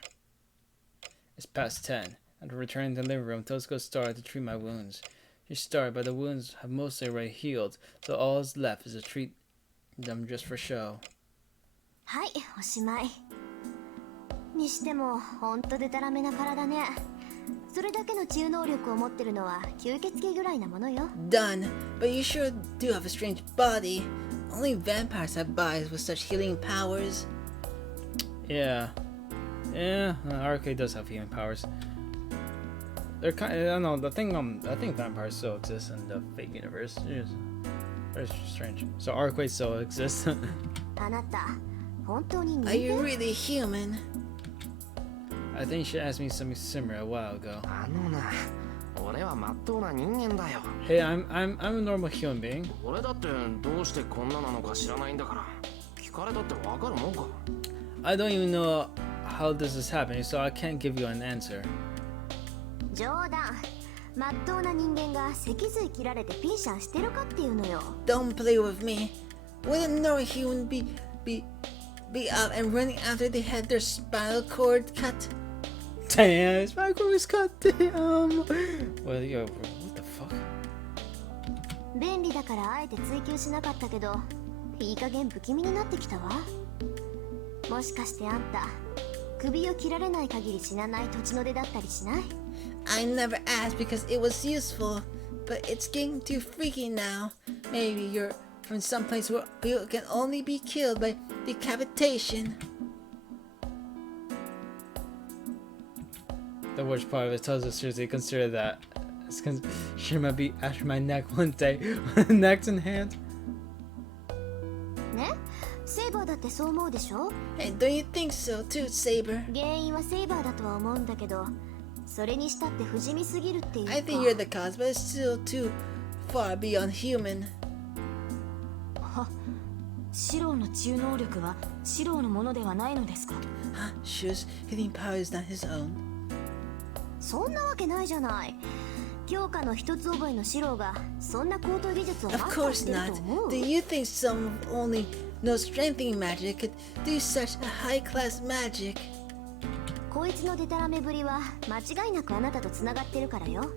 It's past 10. After returning to the living room, Tosco started to treat my wounds. She started, but the wounds have mostly already healed, so all is left is to treat them just for show. はい、おしまい。にしても、ほんとでたらめな体ね。それだけの治癒能力を持ってるのは吸血鬼ぐらいなものよ。 Done. But you sure do have a strange body. Only vampires have bodies with such healing powers. Yeah. Yeah, Arcade does have healing powers. They're kind of, I don't know, I think vampires still exist in the fake universe. It's very strange. So Arcade still exists. あなた、本当に人 Are you 間？ really human? I think she asked me something similar a while ago. あのな、俺はまっとうな人間だよ。 Hey, I'm a normal human being. 俺だってどうしてこんななのか知らないんだから。聞かれたってわかるもんか。 I don't even know how this is happening, so I can't give you an answer. 冗談。まっとうな人間が脊髄切られてピンシャンしてるかっていうのよ。 Don't play with me. Wouldn't no human be up and running after they had their spinal cord cut? Damn, his micro was cut. Damn. Well, yo, what the fuck? 便利だからあえて追求しなかったけど、いい加減不気味になってきたわ。もしかしてあんた、首を切られない限り死なない土地の出だったりしない？ I never asked because it was useful, but it's getting too freaky now. Maybe you're from someplace where you can only be killed by decapitation. The worst part of it tells us seriously consider that. It's because she might be after my neck one day. Necks in hand. ね？セイバーだってそう思うでしょ？ Hey, don't you think so too, Saber? 原因はセイバーだとは思うんだけど、それにしたって不死身すぎるっていうか。 I think you're the cause, but it's still too far beyond human. シローの治癒能力はシローのものではないのですか？ Huh? Shu's healing power is not his own. そんなわけないじゃない。強化の一つ覚えのシローがそんな高等技術をマ Of スターし course てる not. と思う？ Do you think someone with only no strengthening magic could do such a high-class magic? こいつのデタラメぶりは間違いなくあなたとつながってるからよ。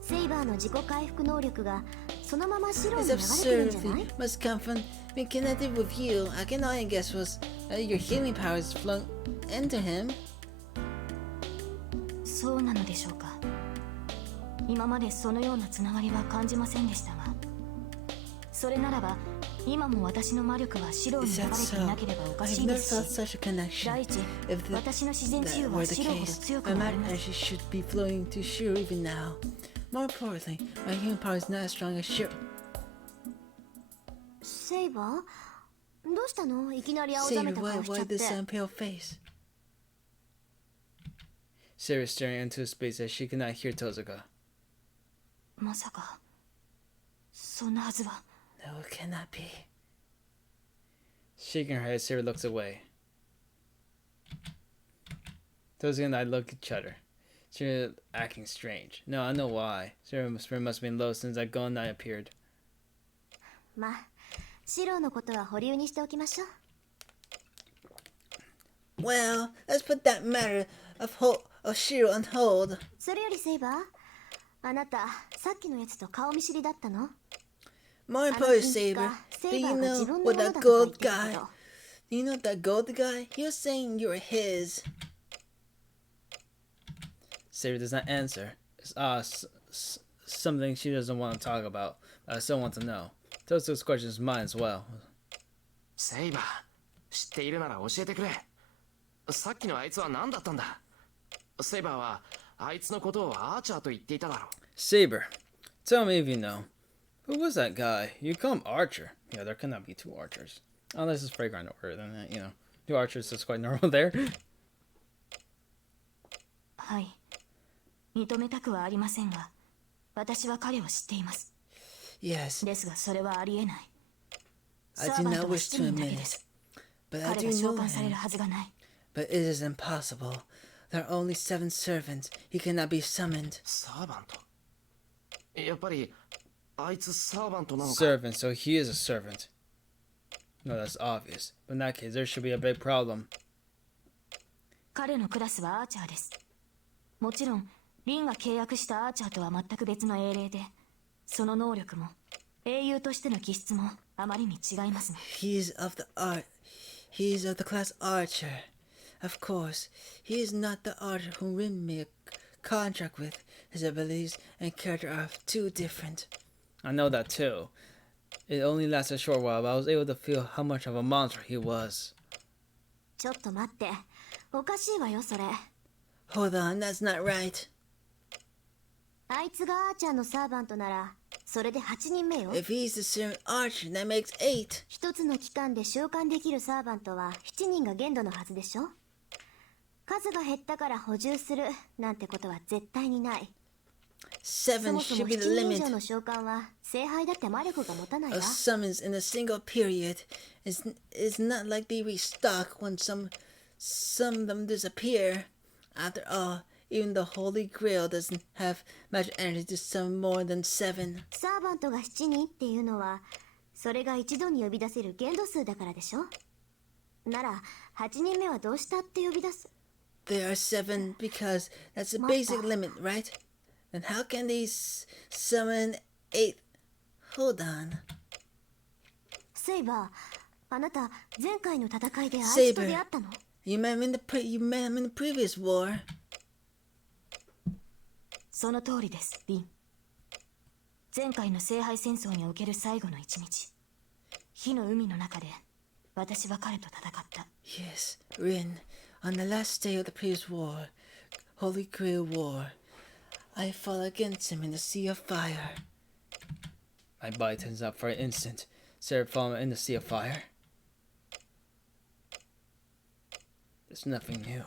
セイバーの自己回復能力がそのままシローに This 流れてるんじゃない？ absurdity must come from Being connected with you, I can only guess was your healing powers flowing into him. そうなのでしょうか。今までそのようなつながりは感じませんでしたが、それならば今も私の魔力はシロに Is 流れ that てい so? なければおか I しい never です thought し、 such a connection. 第一、 If that 私の自然治癒 were は the シロほど case, 強く my なり magic ます。 energy should be flowing to Shiro even now. More importantly, my healing power is not as strong as Shiro. セイバーどうしたの？いきなり青ざ Saber, めた why, 顔しちゃ why って。 this pale face? Sarah staring into space as she could not hear Tozuka. まさかそんなはずは。 No, it cannot be. Shaking her head, Sarah looks away. Tozuka and I look at each other. Sarah acting strange. No, I know why. Sarah's spirit must have been low since that Gon and I appeared. まあ、シロのことは保留にしておきましょう。 Well, let's put that matter of Shiro on hold. それよりセイバー、あなたさっきのやつと顔見知りだったの？ More あの important, 金 Saber. セ Do イバ you ーが自 know 分のも what の that だとか言っ gold てたけ guy? ど。 Do you know that gold guy? He was saying you were his. Sarah does not answer. Something she doesn't want to talk about. I still want to know. Tozuka's question is mine as well. セイバー、知っているなら教えてくれ。さっきのあいつは何だったんだ？セイバーはあいつのことをアーチャーと言っていただろう。 Saber, tell me if you know. Who was that guy? You call him Archer. Yeah, there cannot be two archers. Unless it's Fragrant or then that, two archers is quite normal there. はい。認めたくはありませんが、私は彼を知っています。 Yes, ですがそれはありえない。 I サ do ーバン not トは wish 7 to 人だけ admit で it, す。 but I 彼 do が召 know 喚される him. はずがない。 But it is impossible. There are only 7 servants. He cannot be summoned. サーバント。やっぱりあいつサーバントなのか。 Servant, so he is a servant. No, that's obvious. But in that case, there should be a big problem. 彼のクラスはアーチャーです。もちろん、リンが契約したアーチャーとは全く別の英霊で、その能力も、英雄としての気質もあまりに違いますね。He's of the class Archer. Of course, he is not the Archer whom Rin made a contract with. His abilities and character are too different. I know that too. It only lasted a short while, but I was able to feel how much of a monster he was. ちょっと待って、おかしいわよそれ。 Hold on, that's not right. あいつがアーチャーのサーバントなら、それで8人目よ。 If he's the servant Archer, that makes 8. 一つの期間で召喚できるサーバントは7人が限度のはずでしょ？数が減ったから補充するなんてことは絶対にない。そ7もそ should も be 7 the 人以 limit. 上の召喚は聖杯だって魔力が持たないわ。 A summons in a single period is not like they restock when some of them disappear. After all, even the Holy Grail doesn't have magic energy to summon more than 7. サーバントが7人っていうのは、それが一度に呼び出せる限度数だからでしょ？なら、8人目はどうしたって呼び出す？ There are 7 because that's the What basic the- limit, right? Then how can they summon 8? Hold on. セイバー、あなた前回の戦いであいつと出会ったの？ You met him in the previous war. その通りです、リン。前回の聖杯戦争における最後の一日、火の海の中で私は彼と戦った。 Yes, Rin. On the last day of the previous war, Holy Grail War, I fought against him in the Sea of Fire. My body tensed up for an instant. Sarah falling in the sea of fire. There's nothing new.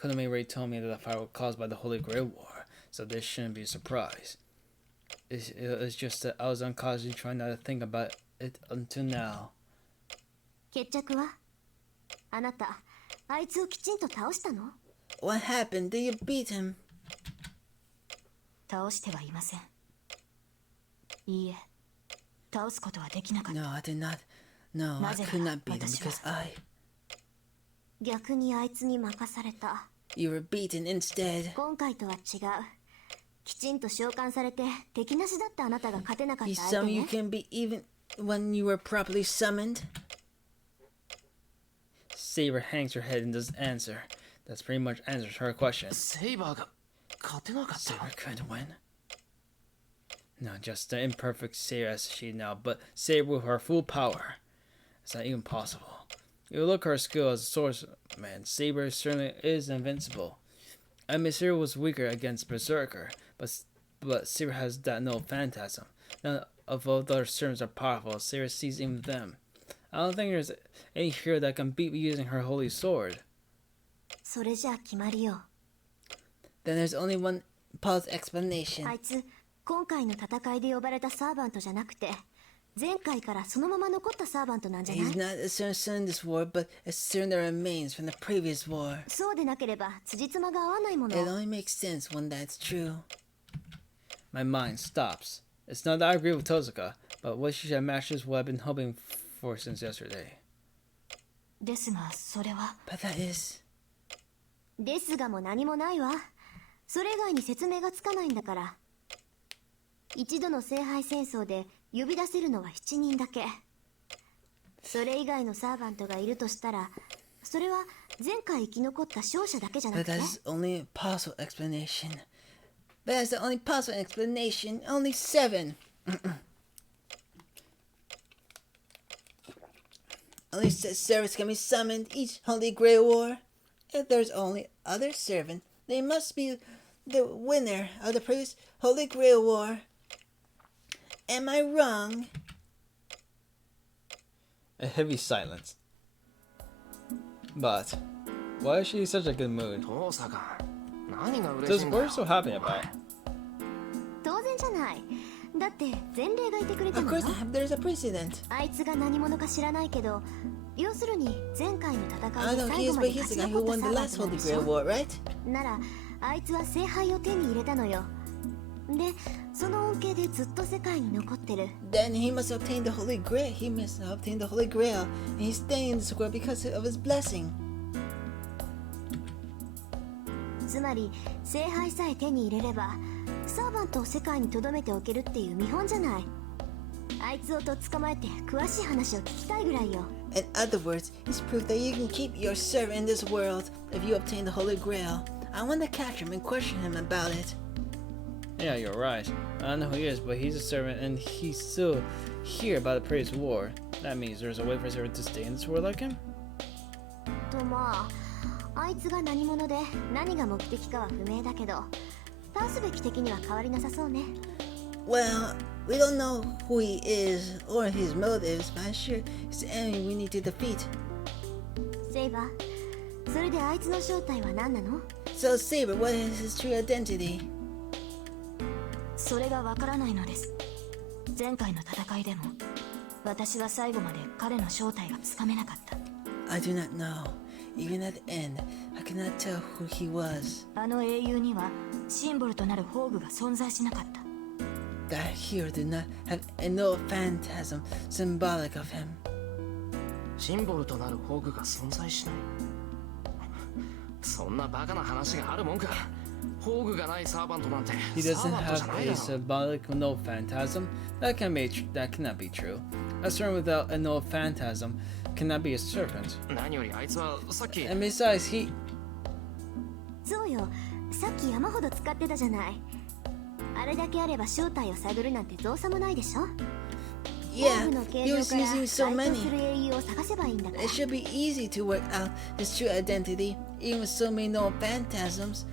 Konami already told me that the fire was caused by the Holy Grail War, so this shouldn't be a surprise. It's just that I was unconsciously trying not to think about it until now. 決着は？あなた、あいつをきちんと倒したの？ What happened? Did you beat him? 倒してはいません。いいえ、倒すことはできなかった。 No, I did not. No, I could not beat him because I... 逆にあいつに任された。 You were beaten instead. 今回とは違う。きちんと召喚されて敵なしだったあなたが勝てなかっ He's た相 some 手 you ね。 can be when you were properly summoned? Saber hangs her head and doesn't answer. That's pretty much answers her question. セイバーが勝てなかったの Saber couldn't win. No, just the imperfect Saber as she now, but Saber with her full power. It's not even possible. You look at her skill as a swordsman. Saber certainly is invincible. I mean, Saber was weaker against Berserker, but Saber has that no phantasm. None of other servants are powerful. Saber sees even them. I don't think there's any hero that can beat using her holy sword. それじゃあ決まりよ。 Then there's only one Paul's explanation. あいつ今回の戦いで呼ばれたサーバントじゃなくて、前回からそのまま残ったサーバントなんじゃない？ He's not a servant in this war, but a servant that remains from the previous war. そうでなければ辻褄が合わないもの。 It only makes sense when that's true. My mind stops. It's not that I agree with Tozuka, but what she should match is what I've been hoping for since yesterday. ですがそれは But that is... ですがも何もないわ。それ以外に説明がつかないんだから。一度の聖杯戦争で呼び出せるのは7人だけ。それ以外のサーバントがいるとしたら、それは前回生き残った勝者だけじゃな But くて that's only a possible explanation. But that's the only possible explanation. Only 7. Only 6 servants can be summoned each Holy Grail War. If there's only other servant, they must be the winner of the previous Holy Grail War. Am I wrong? A heavy silence. But why is she in such a good mood? 父さんが何が嬉しい Just んだ what よ are you so happy about? 当然じゃない。だって前例がいてくれた Of のよ。 course, there's a precedent. あいつが何者か知らないけど、要するに前回の戦 I いで know 最 he 後 is, ま but で he's 勝 the ち guy 残 who った won サ the ーバン last トなん Holy でし Grail ょ。 War, right? ならあいつは聖杯を手に入れたのよ。でその恩恵でずっと世界に残ってる。 Then he must have obtained the Holy Grail. He must have obtained the Holy Grail, and he's staying in this world because of his blessing. つまり聖杯さえ手に入れればサーバントを世界に留めておけるっていう見本じゃない。あいつをとっ捕まえて詳しい話を聞きたいぐらいよ。 In other words, he's proof that you can keep your servant in this world if you obtain the Holy Grail. I want to catch him and question him about it. Yeah, you're right. I don't know who he is, but he's a servant and he's still here by the previous war. That means there's a way for a servant to stay in this world like him? とまあ、あいつが何者で何が目的かは不明だけど、倒すべき敵には変わりなさそうね。Well, we don't know who he is or his motives, but I'm sure he's the enemy we need to defeat. セイバー、それであいつの正体は何なの？ So, Saber, what is his true identity? それがわからないのです。前回の戦いでも私は最後まで彼の正体がつかめなかった。 I do not know. Even at the end, I could not tell who he was. あの英雄にはシンボルとなる宝具が存在しなかった。 That hero did not have no phantasm symbolic of him. シンボルとなる宝具が存在しない。そんなバカな話があるもんか。宝具がないサーバントなんて He サ doesn't ーバントじゃ have ない a だろ。 symbolic no phantasm. That cannot be true. A servant without a no phantasm cannot be a serpent. 何よりあいつはさっき And besides, he そうよ、さっき山ほど使ってたじゃない。あれだけあれば正体を探るなんて造作もないでしょ。 Yeah, 宝具の形 he 状 was から using so 該当す many. る英雄を探せばいいんだから It。should be easy to work out his true identity, even with so many known phantasms.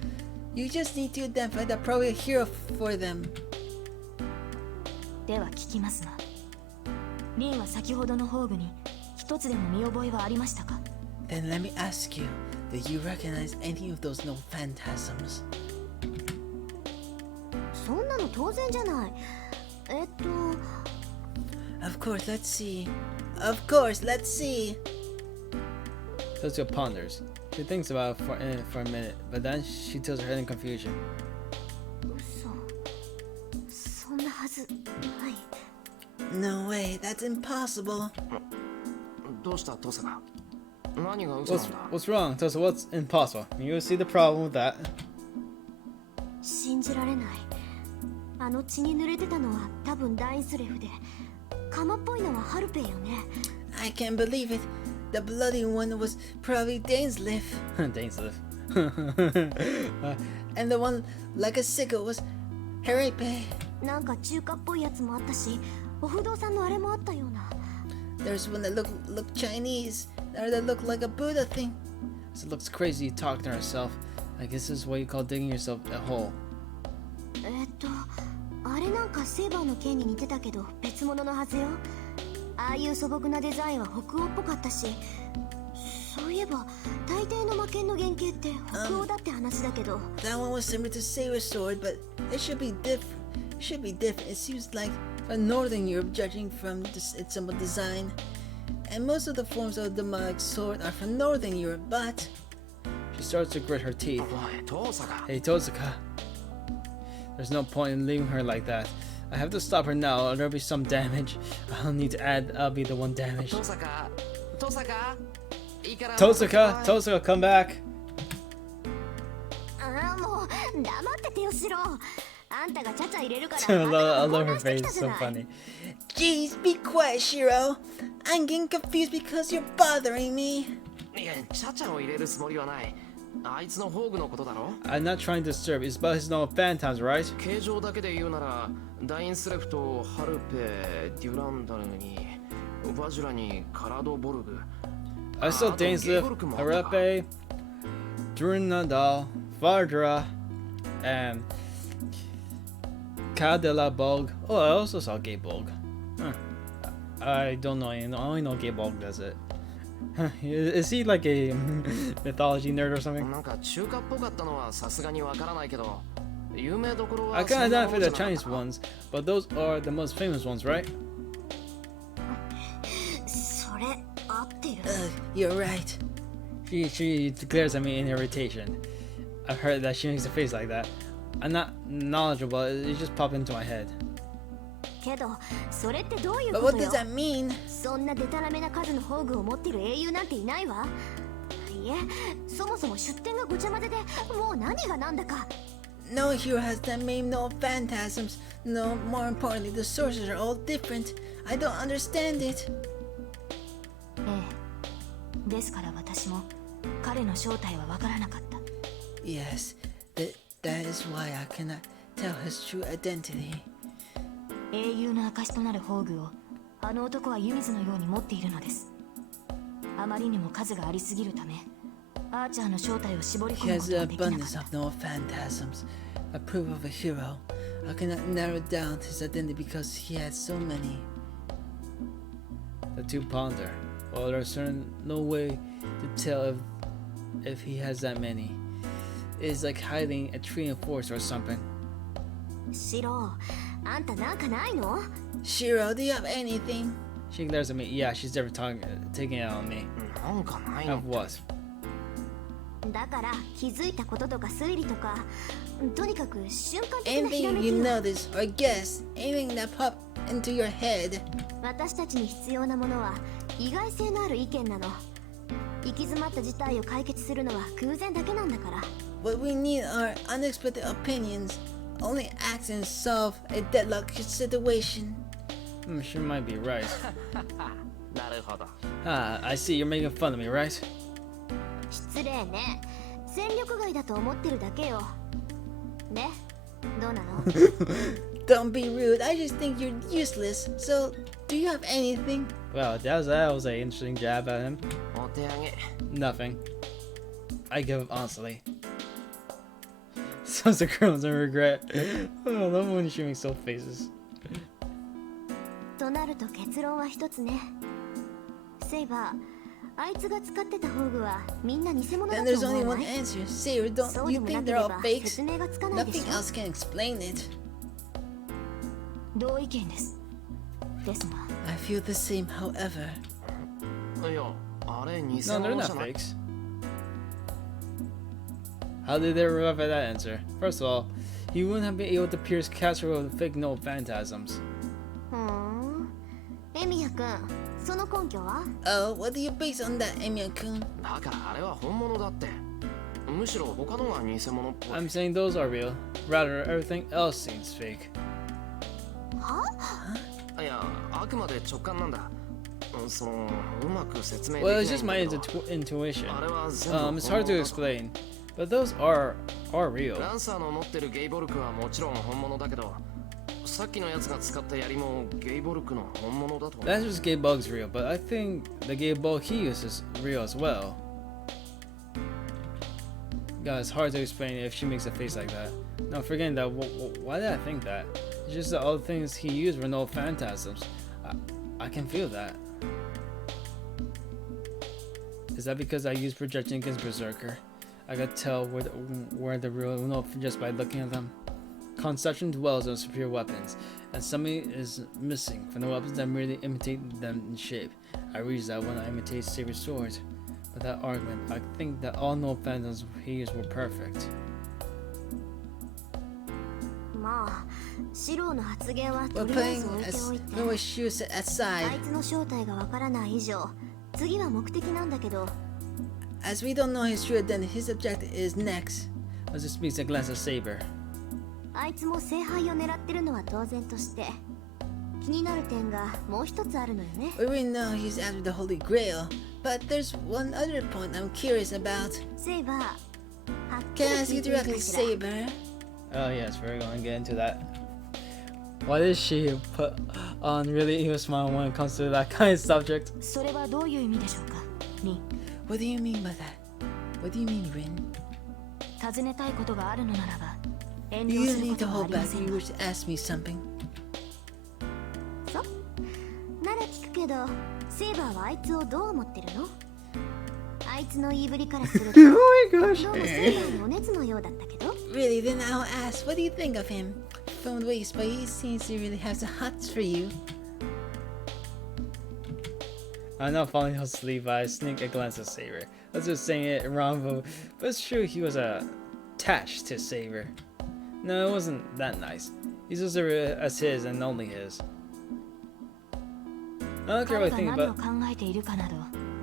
You just need to identify the appropriate hero for them. では聞きますが、リンは先ほどの宝具に一つでも見覚えはありましたか？ Then let me ask you, did you recognize any of those known phantasms? そんなの当然じゃない。Of course, let's see. Of course, let's see. Tetsuya ponders. She thinks about it for a minute, but then she tilts her head in confusion. 嘘。そんなはずない。 No way, that's impossible. どうした父さんが何が嘘なんだ。 What's wrong? Tetsuya, what's impossible? You see the problem with that? 信じられない。あの血に濡れてたのは多分ダインスレフで、鎌っぽいのはハルペイよね。 I can't believe it. The bloody one was probably Dainsleif. Dainsleif. And the one like a sickle was Haripei. なんか中華っぽいやつもあったし、お不動産のあれもあったような。 There's one that look Chinese, or that look like a Buddha thing. So it looks crazy talking to herself. I guess this is what you call digging yourself a hole. あれなんかセーバーの剣に似てたけど別物のはずよ。ああいう素朴なデザインは北欧っぽかったし、そういえば大抵の魔剣の原型って北欧だって話だけど。 That one was similar to Saber's sword, but it should be different. It should be different. It seems like from Northern Europe, judging from its symbol design. And most of the forms of the demonic sword are from Northern Europe, but... She starts to grit her teeth. おい父さんか Hey, Tosaka. There's no point in leaving her like that. I have to stop her now, or there'll be some damage. I'll need to add, I'll be the one damaged. 父さんか父さんかいいから Tosaka! Tosaka, come back! ああもう黙っててよしろ。あんたがちゃちゃ入れるか I ら。 love her face, it's so funny. Jeez, be quiet, Shiro. I'm getting confused because you're bothering me. いやチャチャを入れるつもりはない。あいつの宝具のことだろ。 I'm not trying to disturb, it's about his normal phantoms, right? 形状だけで言うならダインスレフとハルペデュランダルにバジュラにカラドボルグ I saw Dainsleif, Harepe, Drunadal, Vardra, and Kadelabog. Oh, I also saw Gaybolg. Huh. I don't know, I only know Gaybolg does it. Is he like a mythology nerd or something? なんか中華っぽかったのはさすがにわからないけど有名どころは I can't そんな identify 多く the じゃなかっ Chinese た ones, but those are the most famous ones, right? それ合ってる。 You're right. She declares at me in irritation. I've heard that she makes a face like that. I'm not knowledgeable, it just popped into my head. けどそれってどういう But こ what と does よ。 that mean? そんなデタラメな数の宝具を持ってる英雄なんていないわ。いえ、そもそも出典がごちゃ混ぜでもう何が何だか。 No hero has that name, no phantasms. No, more importantly, the sources are all different. I don't understand it. ええ。ですから私も彼の正体はわからなかった。 Yes, that is why I cannot tell his true identity. 英雄の証となる宝具をあの男は湯水のように持っているのです。あまりにも数がありすぎるためアーチャーの正体を絞り He 込む has こと the ができなかっ abundance た。 of no phantasms, a proof of a hero. I cannot narrow down his identity because he has so many. The two ponder. Well, there's certain no way to tell if he has that many. It's like hiding a tree in a forest or something. シロ、あんたなんかないの？ Shiro, do you have anything? She glares at me. Yeah, she's never taking it on me. なんかないの Of what? だから気づいたこととか推理とか、とにかく瞬間的なひら Anything め you きよ。 notice or guess, anything that popped into your head. 私たちに必要なものは意外性のある意見なの。行き詰まった事態を解決するのは偶然だけなんだから。 What we need are unexpected opinions. Only acts and solve a deadlock situation. She might be right. なるほど Ah, I see. You're making fun of me, right? 失礼ね。戦力外だと思ってるだけよ。ね、どうなの？ Don't be rude. I just think you're useless. So, do you have anything? Wow, that was an interesting jab at him. お手上げ Nothing. I give up honestly. Sounds like girls in regret. Oh, I love when she makes soft faces. となると結論は一つね。セイバー、あいつが使ってた宝具はみんな偽物だ Then と there's 思 only わ one ない？ answer. Sayer, そ don't うで you もな think けれ they're all ば fakes? 説明がつかないでし Nothing ょ。 else can explain it. 同意見です。ですが I feel the same, however. いやあれ偽 No, they're 物 not じゃない fakes. How did they arrive at that answer? First of all, he wouldn't have been able to pierce Castro with fake no phantasms. ふーん。エミヤ君、その根拠は？ Oh, what do you base on that, Emiya-kun? だからあれは本物だってむしろ他のが偽物っぽい I'm saying those are real. Rather, everything else seems fake. は？いややあくまで直感なんだ。そのうまく説明でき Well, ない it's just んだ my けど intuition. あれは全部 It's hard to explain, but those are real. ランサーの持ってるゲイボルクはもちろん本物だけど、さっきのやつが使った槍もゲイボルクの本物だと。 That's just Gay Bug's real, but I think the Gay Bug he uses is real as well. God, it's hard to explain if she makes a face like that. No, forgetting that, why did I think that? It's just that all the things he used were no phantasms. I can feel that. Is that because I used projection against Berserker? I could tell where the real no just by looking at them. Conception dwells on superior weapons, and something is missing from the weapons that merely imitate them in shape. I reached that when I imitate Saber swords. With that argument, I think that all no phantoms he used were perfect. まあシローの発言は We're とりあえ playing ず置いて as おいて no issue set あ aside, いつの正体がわからない以上次は目的なんだけど as we don't know his true identity. His objective is next. Let's just speak a glance at Saber. あいつも聖杯を狙ってるのは当然として気になる点がもう一つあるのよね We already know he's after the Holy Grail, but there's one other point I'm curious about. セイバーはっき Can り I ask 聞 you いていいか directly, しら Saber? Oh yes, we're going to get into that. Why does she put on really evil smile when it comes to that kind of subject? それはどういう意味でしょうかリン。 What do you mean by that? What do you mean, Rin? 尋ねたいことがあるのならば遠慮 You するこ need と to はあ hold りま back. せ You んが wish to ask me something. そうなら聞くけどセイバーはあいつをどう思ってるのあいつの言いぶりからすると Oh my ど gosh. うもセイバーのお熱のようだったけど Really, then I'll ask, what do you think of him? From the way he spoke, he seems to really have the hots for you. I'm not falling asleep, but I sneak a glance at Saber. I was just saying it wrong, but it's true he was attached to Saber. No, it wasn't that nice. He's just as his and only his. I don't care 彼 what が you think 何を about. 考えているかなど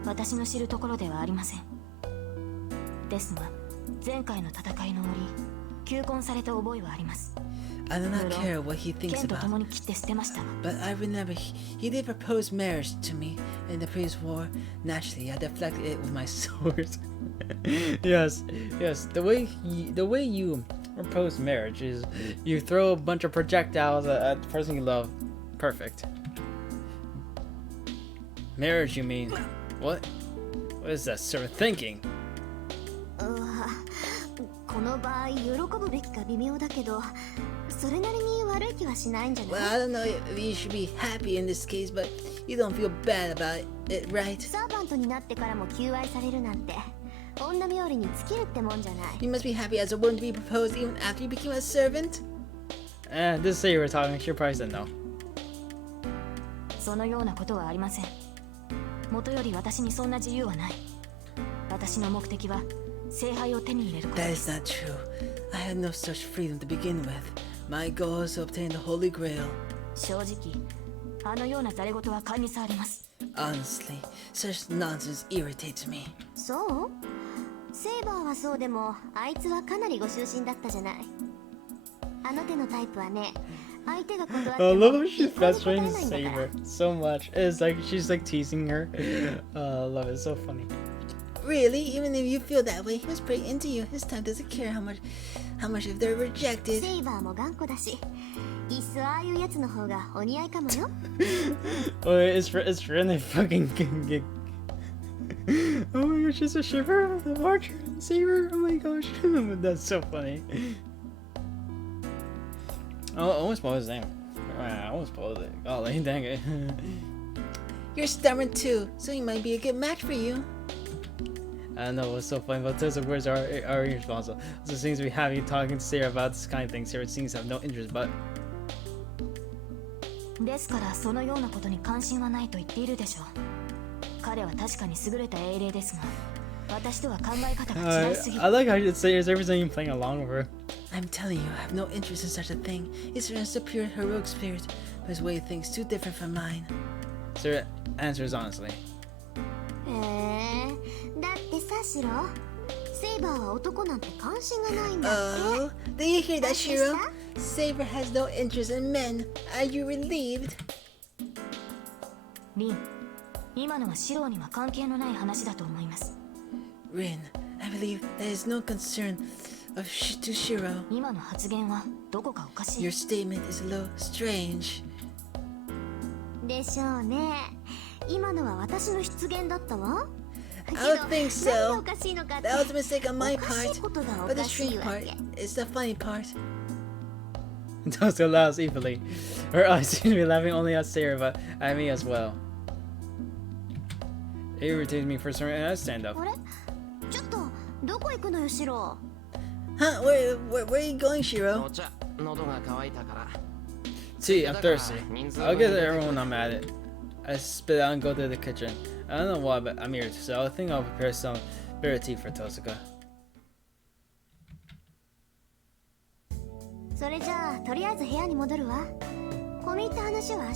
私の知るところではありませんですが前回の戦いの折求婚された覚えはあります I do not Pero, care what he thinks 剣と about, 共に切って捨てました but I remember he did propose marriage to me in the previous war. Naturally, I deflected it with my sword. Yes. The way you propose marriage is you throw a bunch of projectiles at the person you love. Perfect. Marriage, you mean? What? What is that sort of thinking? うわこの場合喜ぶべきか微妙だけどそれなりに悪い気はしないんじゃ Well, ない I don't know if you should be happy in this case, but you don't feel bad about it, right? サーバントになってからも求愛されるなんて女冥利に尽きるってもんじゃない You must be happy as a woman to be proposed even after you became a servant. This say we're talking. She probably said no. そのようなことはありませんもとより私にそんな自由はない私の目的は聖杯を手に入れること That で is す not true. I had no such freedom to begin with. My goal is to obtain the Holy Grail. 正直あのようなざれ言は勘に触ります Honestly, such nonsense irritates me. そうセイバーはそうでもあいつはかなりご執心だったじゃないあの手のタイプはね相手が断って I も love how 一 she's 向に best 答え friends ないんだから Saber so much. It's like she's like teasing her. I love it. It's so funny. Really, even if you feel that way, he was pretty into you. His time doesn't care how much if they're rejected. セイバーも頑固だしいっそああいうやつの方がお似合いかもよ Oh, it's really fucking get. Oh my gosh, she's a shiver of the archer and Saber. Oh my gosh, that's so funny. Oh, I almost spoiled his name. I almost spoiled it. Oh, dang it. You're stubborn too, so he might be a good match for you. I know what's so funny, but those words are irresponsible. So it seems we have you talking to Sarah about this kind of thing. Sarah seems to have no interest, but ですからそのようなことに関心はないと言っているでしょう彼は確かに優れた英霊ですが私とは考え方が違いすぎる I like how it's every time playing along with her. I'm telling you, I have no interest in such a thing. He's a superior heroic spirit, but his way of thinking is too different from mine. Sarah answers honestly. だってさシロセイバーは男なんて関心がないんだって Oh, did you hear that, Shiro? Saber has no interest in men. Are you relieved? リン、今のはシローには関係のない話だと思います。 Rin, I believe that is no concern of to Shiro. 今の発言はどこかおかしい。 Your statement is a little strange. でしょうね。今のは私の出現だったわ。 I don't think 何が so. おかしいのかって That was a mistake on my おかし part. いことがお But the かしい strange わ part け。 is the funny part. Tosuko laughs evilly. Her eyes seem to be laughing only at Sarah, but at me as well. It irritates me for some reason, and I stand up. あれちょっとどこ行くのよシロ Huh? Where are you going, Shiro? お茶喉が渇いたから。 See, I'm thirsty. I'll get everyone I'm at it. I spit out and go to the kitchen. I don't know why, but I'm here, so I think I'll prepare some bitter tea for Tosuka. それじゃあとりあえず部屋に戻るわ。込み入った話は明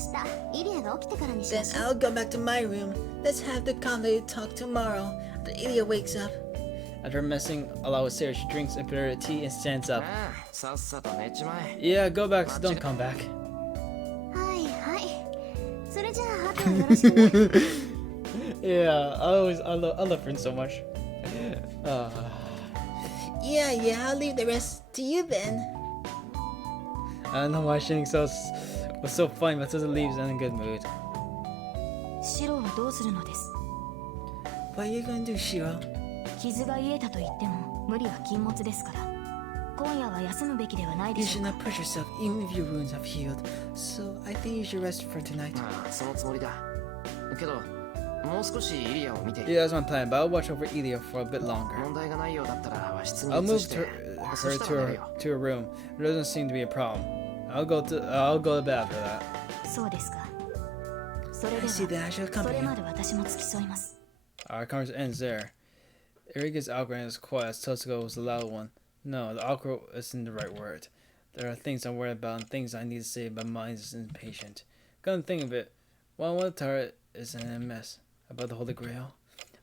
日イリアが起きてからにしま Then しょう。 I'll go back to my room. Let's have the convoluted talk tomorrow after Ilya wakes up. After messing a lot with Sarah, she drinks a bitter tea and stands up. ああ、さっさと寝ちまえ。 Yeah, go back, so don't come back. はいはい。それじゃああとよろしくね。Yeah, I love Prince so much. Yeah, I'll leave the rest to you then. I don't know why Shinning was so funny, but Tosa leaves in a good mood. シローはどうするのです。 What are you gonna do, Shiro? 傷が癒えたと言っても無理は禁物ですから。今夜は休むべきではないで You しょ should うか。 not push yourself even if your wounds have healed. So I think you should rest for tonight. まあそのつもりだ。けどもう少しイリアを見て。 Yeah, that's my plan, but I'll watch over Ilya for a bit longer. 問題がないようだったら和室 I'll に移 move して。 her そしたら寝るよ。 to her room. There doesn't seem to be a problem. I'll go to bed after that. そうですか。それで I see that I should はそ accompany れ you. まで私も付き添います。 Our conversation ends there. Eri gets awkward and is quiet as Tosuko was the loud one. No, the awkward isn't the right word. There are things I'm worried about and things I need to say, but my mind is impatient. Come to think of it, one with Tara is in a mess. About the Holy Grail.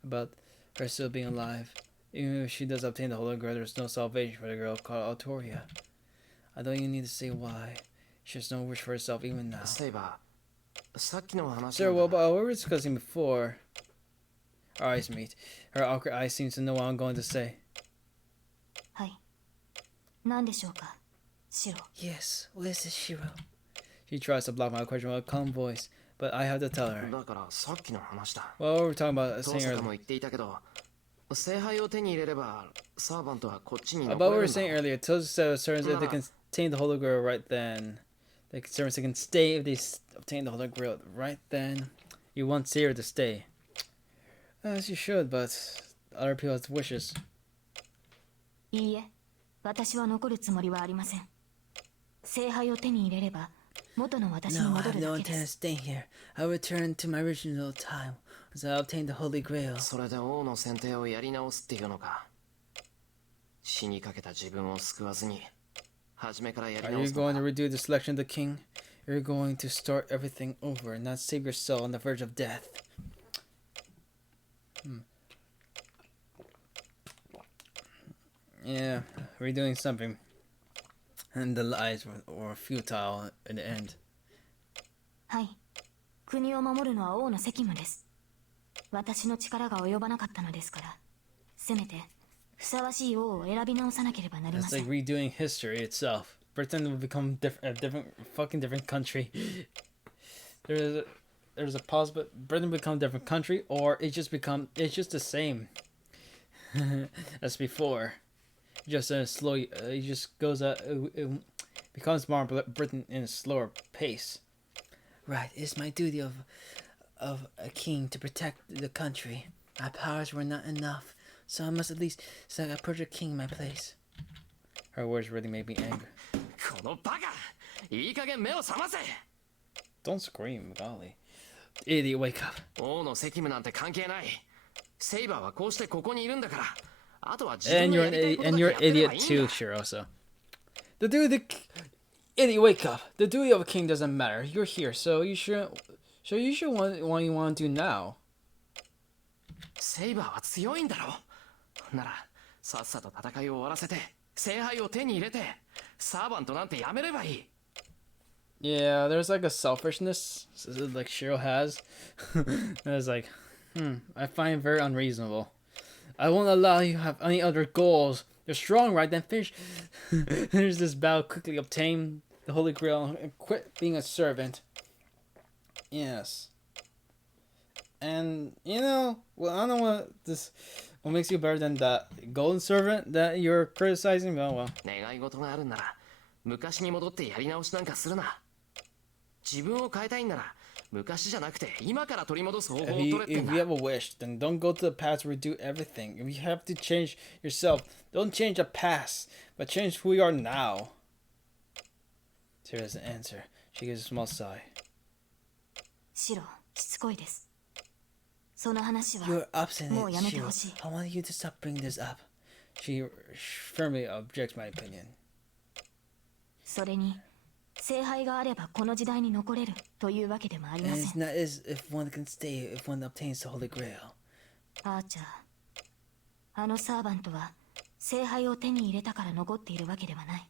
About her still being alive. Even if she does obtain the Holy Grail, there's no salvation for the girl called Altoria. I don't even need to say why. She has no wish for herself even now. セイバー、さっきの話 Sir, なん well, だ but we were discussing before. Our eyes meet. Her awkward eyes seem to know what I'm going to say. はい。何でしょうか、シロ。 Yes, what is this, Shiro? She tries to block my question with a calm voice, but I have to tell her. だからさっきの話だ。 Well, what we're talking about 父 saying さん earlier. も言っていたけど、聖杯を手に入れればサーバントはこっちに About 残 what we れ were るん saying だ。 earlier, Tosa said it serves if they contain the Holy Grail right then. The servants can stay if they obtain the Holy Grail right then. You want Sarah to stay. As you should, but other people have wishes. いいえ、私は残るつもりはありません。聖杯を手に入れれば元の私に No, I 戻 have る no だけで intent of す。 staying here. I'll return to my original time as I obtain the Holy Grail. それで王の選定をやり直すっていうのか。死にかけた自分を救わずに初めからやり Are 直 you すの going か to redo the selection of the king? You're going to start everything over and not save your soul on the verge of death. Yeah, redoing something. And the lies were futile in the end. はい。国を守るのは王の責務です。私の力が及ばなかったのですから、せめてふさわしい王を選び直さなければなりま It's せ like ん。 redoing history itself. Britain will become a fucking different country. There's a pause, but Britain will become a different country, or it's just the same as before. Just a slow, it just goes it becomes more Britain in a slower pace. Right, it's my duty of a king to protect the country. My powers were not enough, so I must at least set a perfect king in my place. Her words really made me angry. このバカ、いい加減目を覚ませ。 Don't scream, golly. Idiot, wake up. 王の責務なんて関係ない。セイバーはこうしてここにいるんだから、あとは自分 And の you're やりたい an こ idiot, と and だ you're け an やってれば idiot いいん too, だ。 Shiroso. Idiot, wake up. The duty of a king doesn't matter. You're here, so you should want what you want to do now. セイバーは強いんだろ。なら、さっさと戦いを終わらせて、聖杯を手に入れて、サーバントなんてやめればいい。Yeah, there's like a selfishness like Shiro has. That is like, I find very unreasonable. I won't allow you to have any other goals. You're strong, right? Then finish. Finish this battle, quickly obtain the Holy Grail, and quit being a servant. Yes. And you know, well, I don't know what makes you better than that golden servant that you're criticizing. Oh well. 願い事があるんなら昔に戻ってやり直しなんかするな。自分を変えたいんなら昔じゃなくて今から取り戻す方法を取れってん If だ。 you have a wish, then don't go to the past to redo everything. If you have to change yourself, don't change the past, but change who you are now. Here is the answer. She gives a small sigh. シロ、しつこいです。その話は You're obstinate, もうやめて Shiro. ほしい。 I want you to stop bringing this up. She firmly objects my opinion. それに聖杯があればこの時代に残れるというわけでもあり And ませ it's ん。 not as if one can stay if one obtains the Holy Grail. アーチャー、あのサーバントは聖杯を手に入れたから残っているわけではない。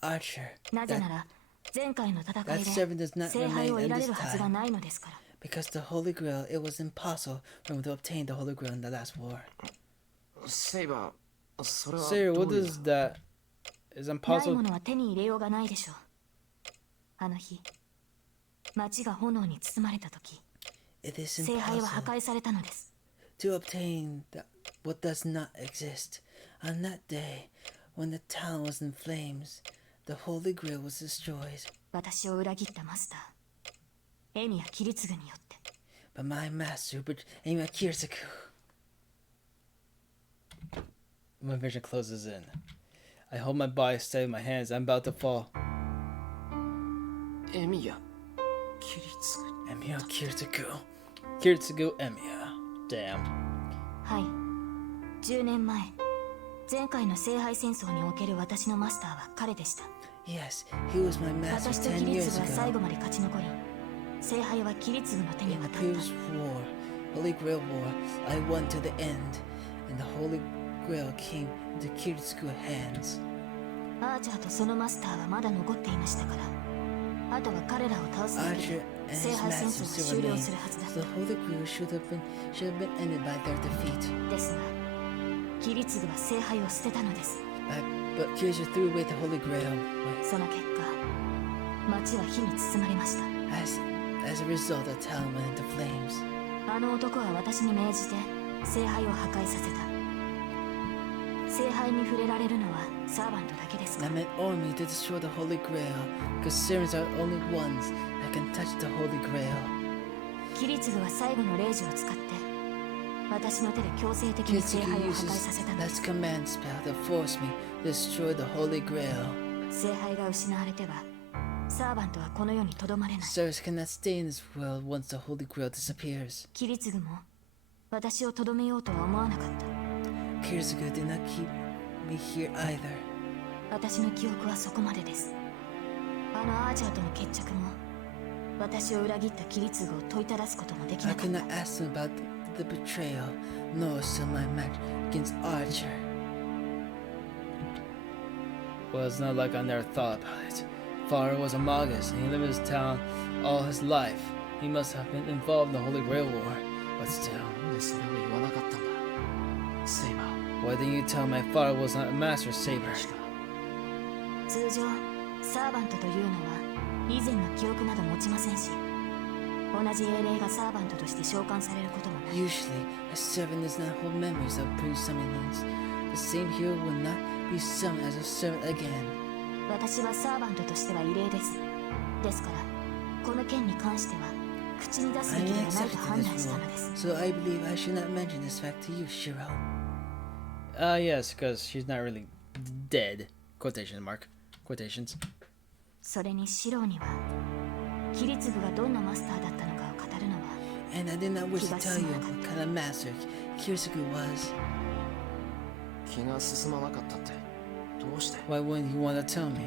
Archer, なぜなら前回の戦い that で servant does not 聖杯を remain 得 in られ this るはずが time. ないのですから。 Because the Holy Grail, it was impossible for him to obtain the Holy Grail in the last war. セイバー、それは Sarah, ど what ういう does that is ない impossible? ものは手に入れようがないでしょう。あの日、町が炎に包まれた時、 It is 聖杯は破 impossible 壊されたのです。 to obtain what does not exist. On that day, when the town was in flames, the Holy Grail was destroyed. 私を裏切ったマスター、エミヤ・キリツグによって。 But my master, Amy Kirsaku. My vision closes in. I hold my body steady in my hands. I'm about to fall. エミヤ、キリツグ。 Amy Kirsaku. Kiritsugu Emiya. Damn. はい。10年前、前回の聖杯戦争における私のマスターは彼でした。 Yes, he was my master 私と 10キリ years ツグは最 ago. 後まで勝ち残り、聖杯はキリツグの手に In 渡 the った。 previous war, Holy Grail War, I won to the end, and the Holy Grail came into Kirisuku's hands. アーチャーとそのマスターはまだ残っていましたから、あとは彼らを倒すだけ Archer で and 聖 his 杯戦 master 争 still が終了 remain, するはずだ so the Holy Grail should have been ended by their defeat. ですが、キリツグは聖杯を捨てたのです。 But Kiryu threw away the Holy Grail. その結果、町は火に包まれました。 As a result, the town went into flames. あの男は私に命じて聖杯を破壊させた。聖杯に触れられるのはサーバントだけですか I ら。 meant only to destroy the Holy Grail, because Sirens are the only ones that can touch the Holy Grail. キリツグは最後の霊樹を使って私の手で強制的に聖杯を Kiryu 破壊 uses させたので that す。 command spell to force me to destroy the Holy Grail. 聖杯が失われてはサーバントはこの世にとどまれない。 Sirens cannot stay in this world once the Holy Grail disappears. キリツグも私をとどめようとは思わなかった。 Kirisuku did not keep me here either. 私の記憶はそこまでです。あのアーチャーとの決着も私を裏切ったキリツグを問いただすこともでき I なかっ could た。 not ask them about the betrayal, nor still my match against Archer. Well, it's not like I never thought about it. Father was a Magus, and he lived in this town all his life. He must have been involved in the Holy Grail War. But still, なんでそれを言わなかったんだ。セイバー。 why didn't you tell my father was not a master saber? 確か通常サーバントというのは以前の記憶など持ちませんし、同じ英霊がサーバントとして召喚されることもない。 Usually, a servant does not hold memories of previous summonings. The same hero will not be summoned as a servant again. 私はサーバントとしては異例です。ですからこの件に関しては口に出すべ I きで am はないと accepted 判 in 断 this した role, のです。 so I believe I should not mention this fact to you, Shiro. Yes, because she's not really dead. Quotation mark. Quotations. それにシローにはキリツグがどんなマスターだったのかを語るのは And I did not wish to tell you what kind of master Kirisuku was. 気が進まなかったってどうして？ Why wouldn't you want to tell me?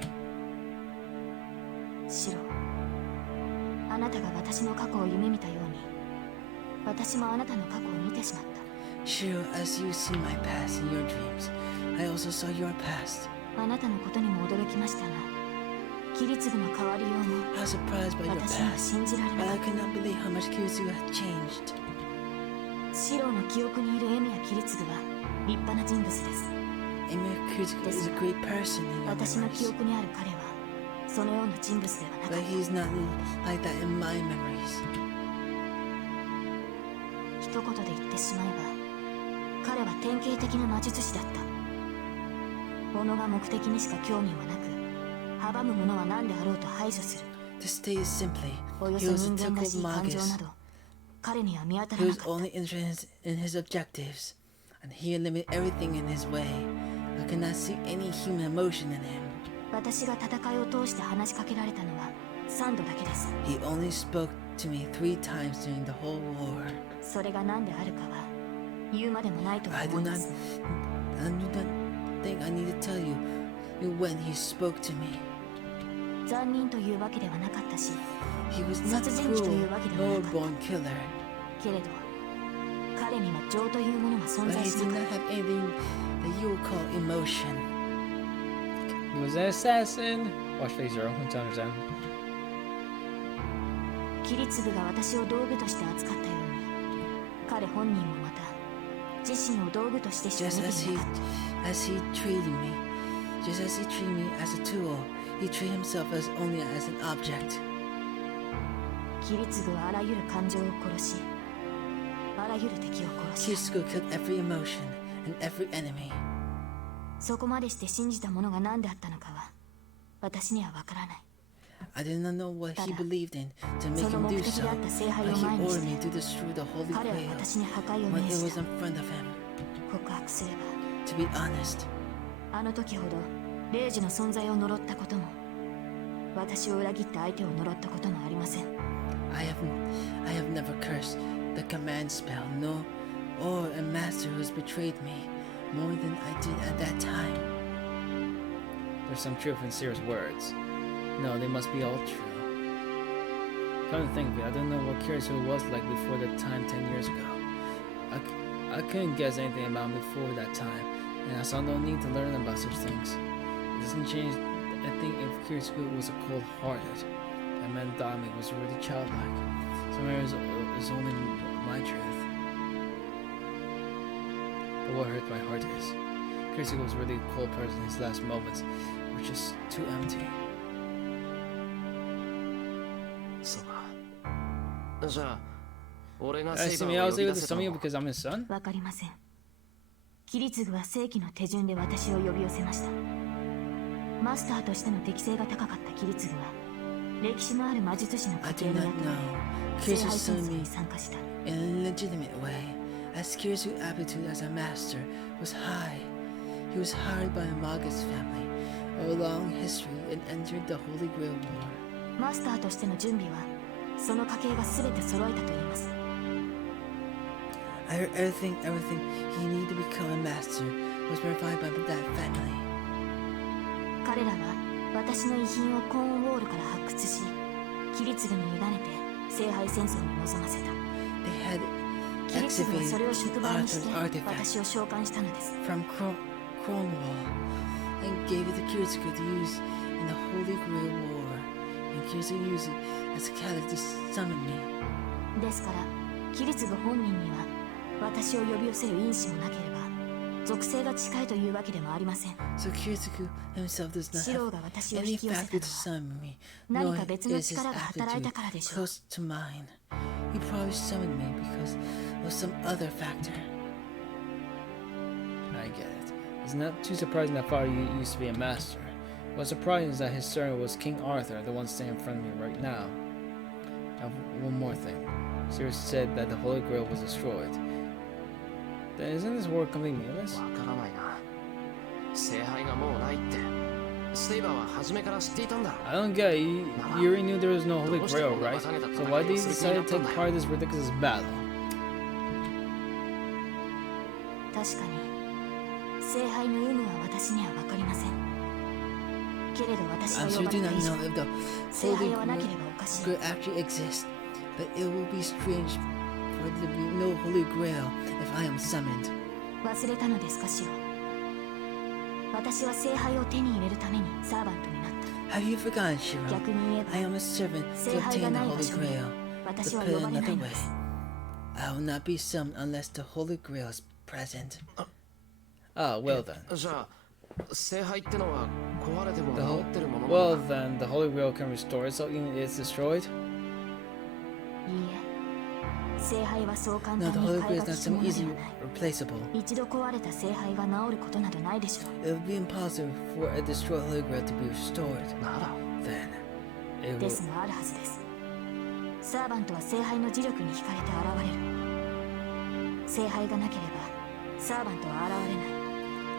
シロー、あなたが私の過去を夢見たように私もあなたの過去を見てしまった。 Shiro, as you see my past in your dreams, I also saw your past. あなたのことにも驚きましたが、キリツグの変わりようも I was surprised by your 私には past, 信じられ but なか I っ could not believe how much Kirisuke had changed. た。シローの記憶にいるエミやキリツグは立派な人物です。 Emir Kirisuke is a great person in your 私の記 memories, 憶にある彼はそのような人物ではなか but った。 he's not like that in my memories. 一言で言ってしまえば彼は典型的な魔術師だった。己が目的にしか興味はなく、阻む者は何であろうと排除する。 To state it simply, およ he そ was a 人間らし typical い感情な magus. ど彼には見当た He らな was かった。 only interested in his objectives, and he eliminated everything in his way. I could not see any human emotion in him. 私が戦いを通して話しかけられたのは3度だけです。 He only spoke to me 3 times during the whole war. それが何であるかは言うまでもないと I 思 do いま not, す。 I do not think I need to tell you when he spoke to me. 残忍というわけではなかったし、 He was not 殺人鬼と cruel いうわけでは nor なかった。 born killer, けれど彼には情というものが存 but 在 he し did な not かっ have anything that you would call emotion. He was an assassin. Watch Phase Zero. Let's understand. た。キリツグが私を道具として扱ったように、彼本人もまた自身を道具としてしか Just 見 as ていなかった。 he treated me, just as he treated me as a tool, he treated himself as only as an object. キリツグはあらゆる感情を殺し、あらゆる敵を殺した。 Kirisuke killed every emotion and every enemy. そこまでして信じたものが何であったのかは私にはわからない。 I did not know what he Tada. believed in to make その him 目 do 的 so, であった聖杯 but を he 前にし ordered me て to destroy the Holy 彼は Grail 私に破壊を when 命 it じ was た。 in front of him. 告白すれば To be honest, あの時ほどレイジの存在を呪ったことも私を裏切った相手を呪ったこともありません。 I have never cursed the command spell, no, or a master who has betrayed me more than I did at that time. There's some truth in Seer's words. No, they must be all true. Come to think of it, I don't know what Kirisuke was like before that time 10 years ago. I couldn't guess anything about him before that time, and I saw no need to learn about such things. It doesn't change. I think if Kirisuke was a cold-hearted, that man Dominic was really childlike. Somewhere is only my truth. But what hurts my heart is, Kirisuke was really a cold person. His last moments were just too empty. そうか。じゃあ俺が I セ see イ me. バ I ーを was 呼び able 出 to せた summon の you も because I'm his son. わかりません。キリツグは正規の手順で私を呼び寄せました。マスターとしての適性が高かったキリツグは歴史のある魔術師の I 家 do 庭 not に雇わ know. れ聖 Kirisuke 杯戦 summoned 争 me に参加した。 in a legitimate way, as Kirisuke's aptitude as a master was high. He was hired by a Magus family, a long history, and entered the Holy Grail War. マスターとしての準備はその家系が全て揃えたと言います。 I heard everything he needed to become a master was provided by that family. 彼らは私の遺品をコーンウォールから発掘し、キリツグに委ねて聖杯戦争に臨ませた。 They had キリツグはそれを触媒にして Arthur's artifact 私を召喚したのです。 from Cornwall and gave it to Kirisuke to use in the Holy Grail War, and Kirisuke used it as a catalyst to summon me. ですからキリツグ本人には私を呼び寄せる因子もなければ属性が近いというわけでもありません。 So Kirisuke himself does not シロー have が私を any 引き寄せ factor た to のは summon me, 何 nor か別の is his 力が働いた aptitude からでしょう。 close to mine. He probably summoned me because of some other factor. I get it. It's not too surprising that father used to be a master. What's surprising is that his son was King Arthur, the one standing in front of me right now. Now, one more thing. Sirius said that the Holy Grail was destroyed. Then isn't this war completely meaningless? わからないな。聖杯がもうないってセイバーは初めから知っていたんだ。 I don't get it. You already knew there was no Holy Grail, right? So why did you decide to take part in this ridiculous battle? 確かに聖杯の有無は私には分かりません。けれど私 I'm が sure 呼 you ば do れた not 以上 know if the 聖 Holy 杯はなければおかしい。 Grail actually exists, but it will be strange for there to be no Holy Grail if I am summoned. 忘れたのですかシロ。私は聖杯を手に入れるためにサーバントになった。Have you forgotten, Shiro? 逆に言えば I am a servant to 聖杯が obtain the ない場 Holy 所に Grail. 私 To は put 呼 it ばれない another の way, です I will not be summoned unless the Holy Grail is present. Ah, well then. じゃあ聖杯ってのは壊れても The 治 whole, ってるものな well のか then, the Holy Grail can restore itself even if it's destroyed? いいえ聖杯はそう簡 No, 単 the に Holy 変え Grail が is 利く not も so ので easily はない replaceable. 一度壊れた聖杯が治ることなどないでしょう It would be impossible for a destroyed Holy Grail to be restored. なら Then, it で will... すがあるはずですサーバントは聖杯の磁力に惹かれて現れる聖杯がなければサーバントは現れない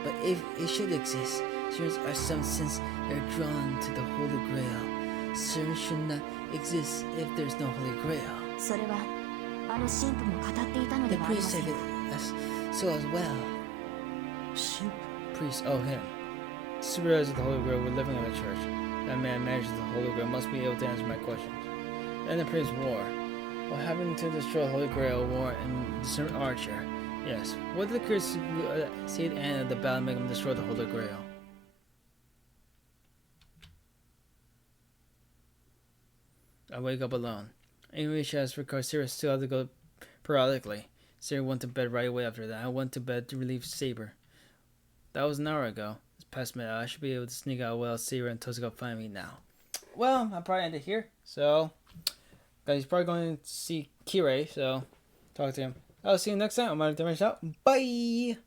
But if it should exist, servants are summoned since they're drawn to the Holy Grail. Servants should not exist if there's no Holy Grail. それはあの神父も語っていたの The ではありま priest せん said か it so as well. 神 Priest, oh him. Supervisors of the Holy Grail were living in the church. That man manages the Holy Grail must be able to answer my questions. Then the priest war. What happened to destroy the Holy Grail war and discern Archer? Yes. What did the Christ see at the end of the battle make him destroy the Holy Grail? I wake up alone. Anyway, she has for Sarah still had to go periodically. Sarah went to bed right away after that. I went to bed to relieve Saber. That was an hour ago. It's past midnight. I should be able to sneak out while Saber and Tozuka find me now. Well, I'll probably end it here. So, guys, he's probably going to see Kirei, so talk to him. I'll see you next time. I'm out of out. Bye!